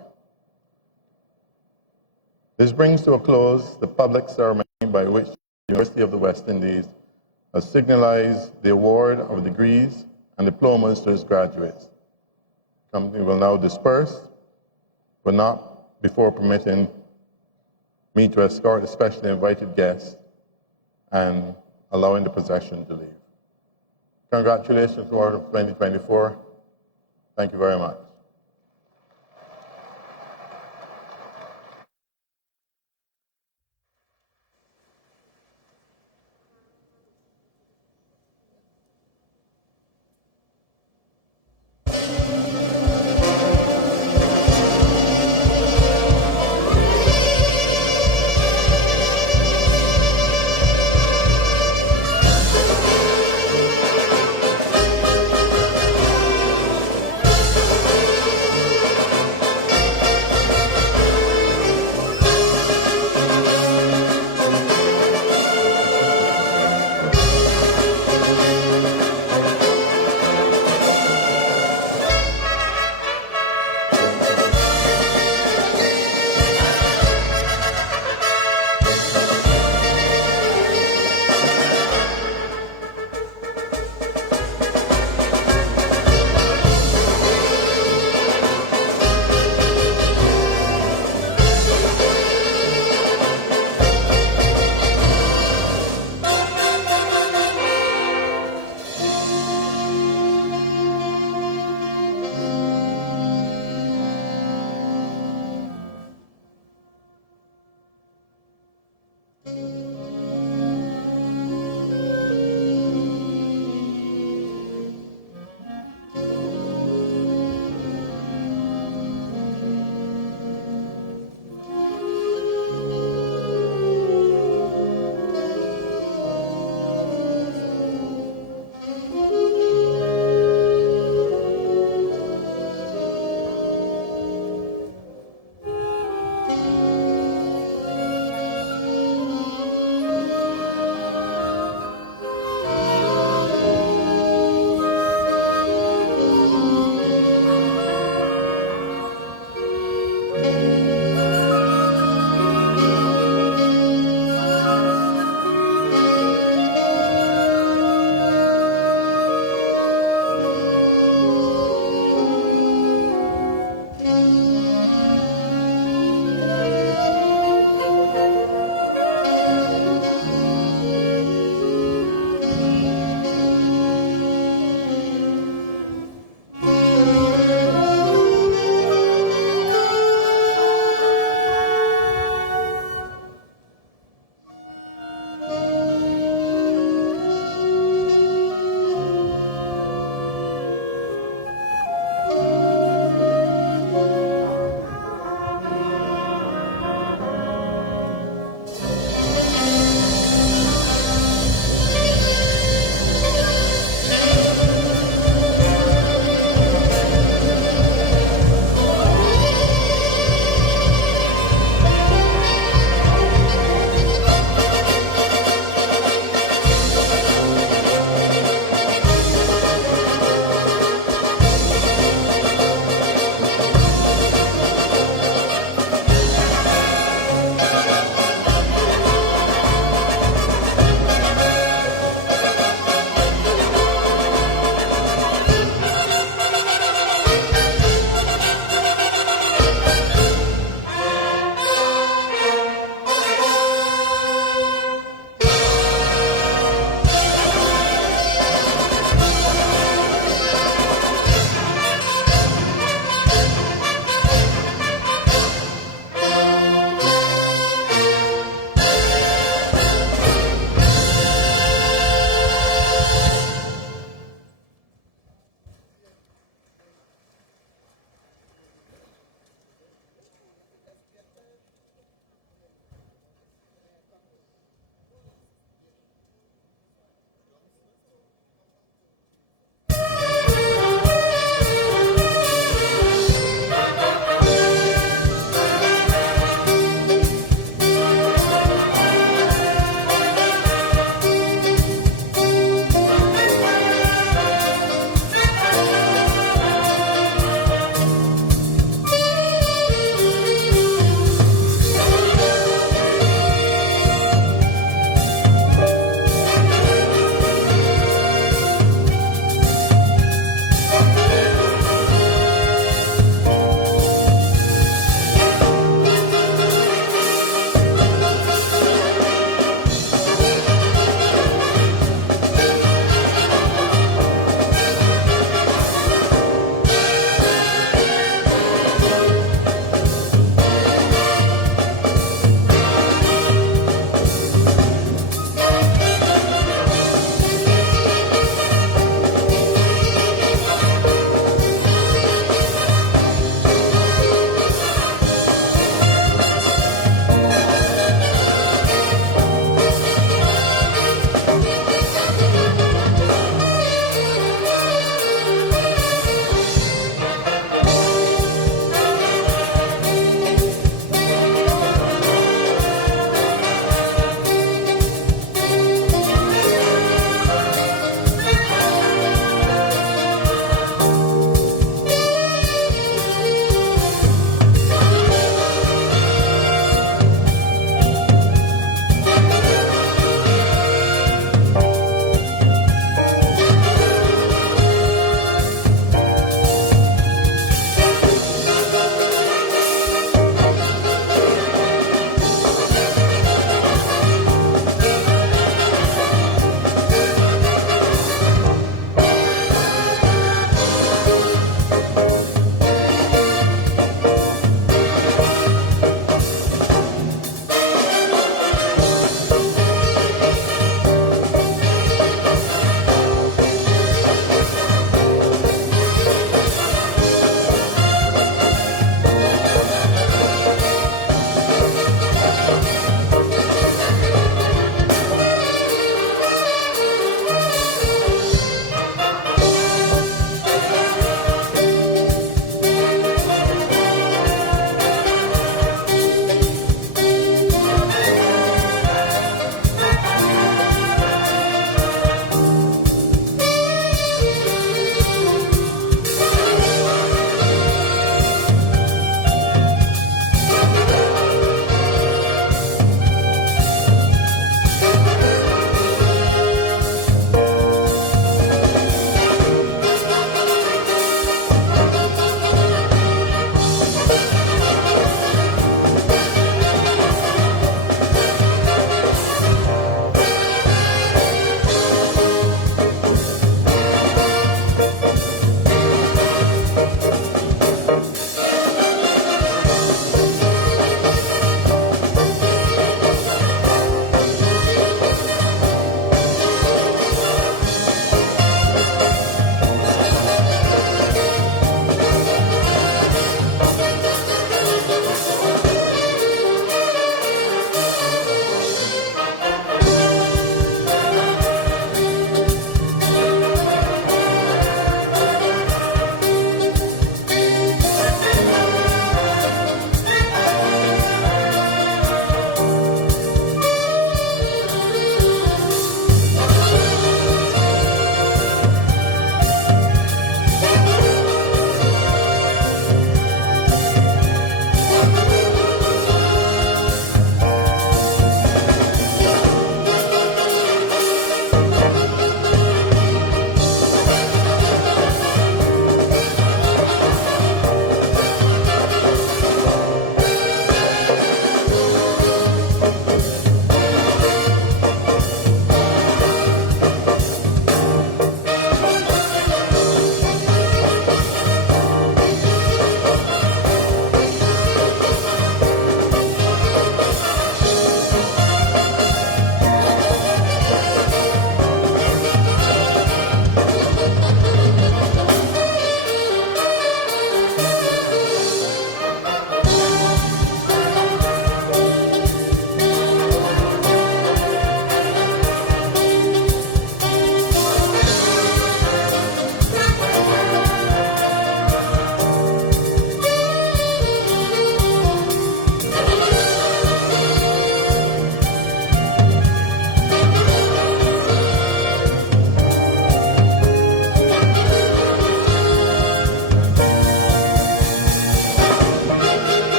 This brings to a close the public ceremony by which the University of the West Indies has signalized the award of degrees and diplomas to its graduates. The company will now disperse, but not before permitting me to escort the specially invited guests and allowing the procession to leave. Congratulations to all of 2024. Thank you very much.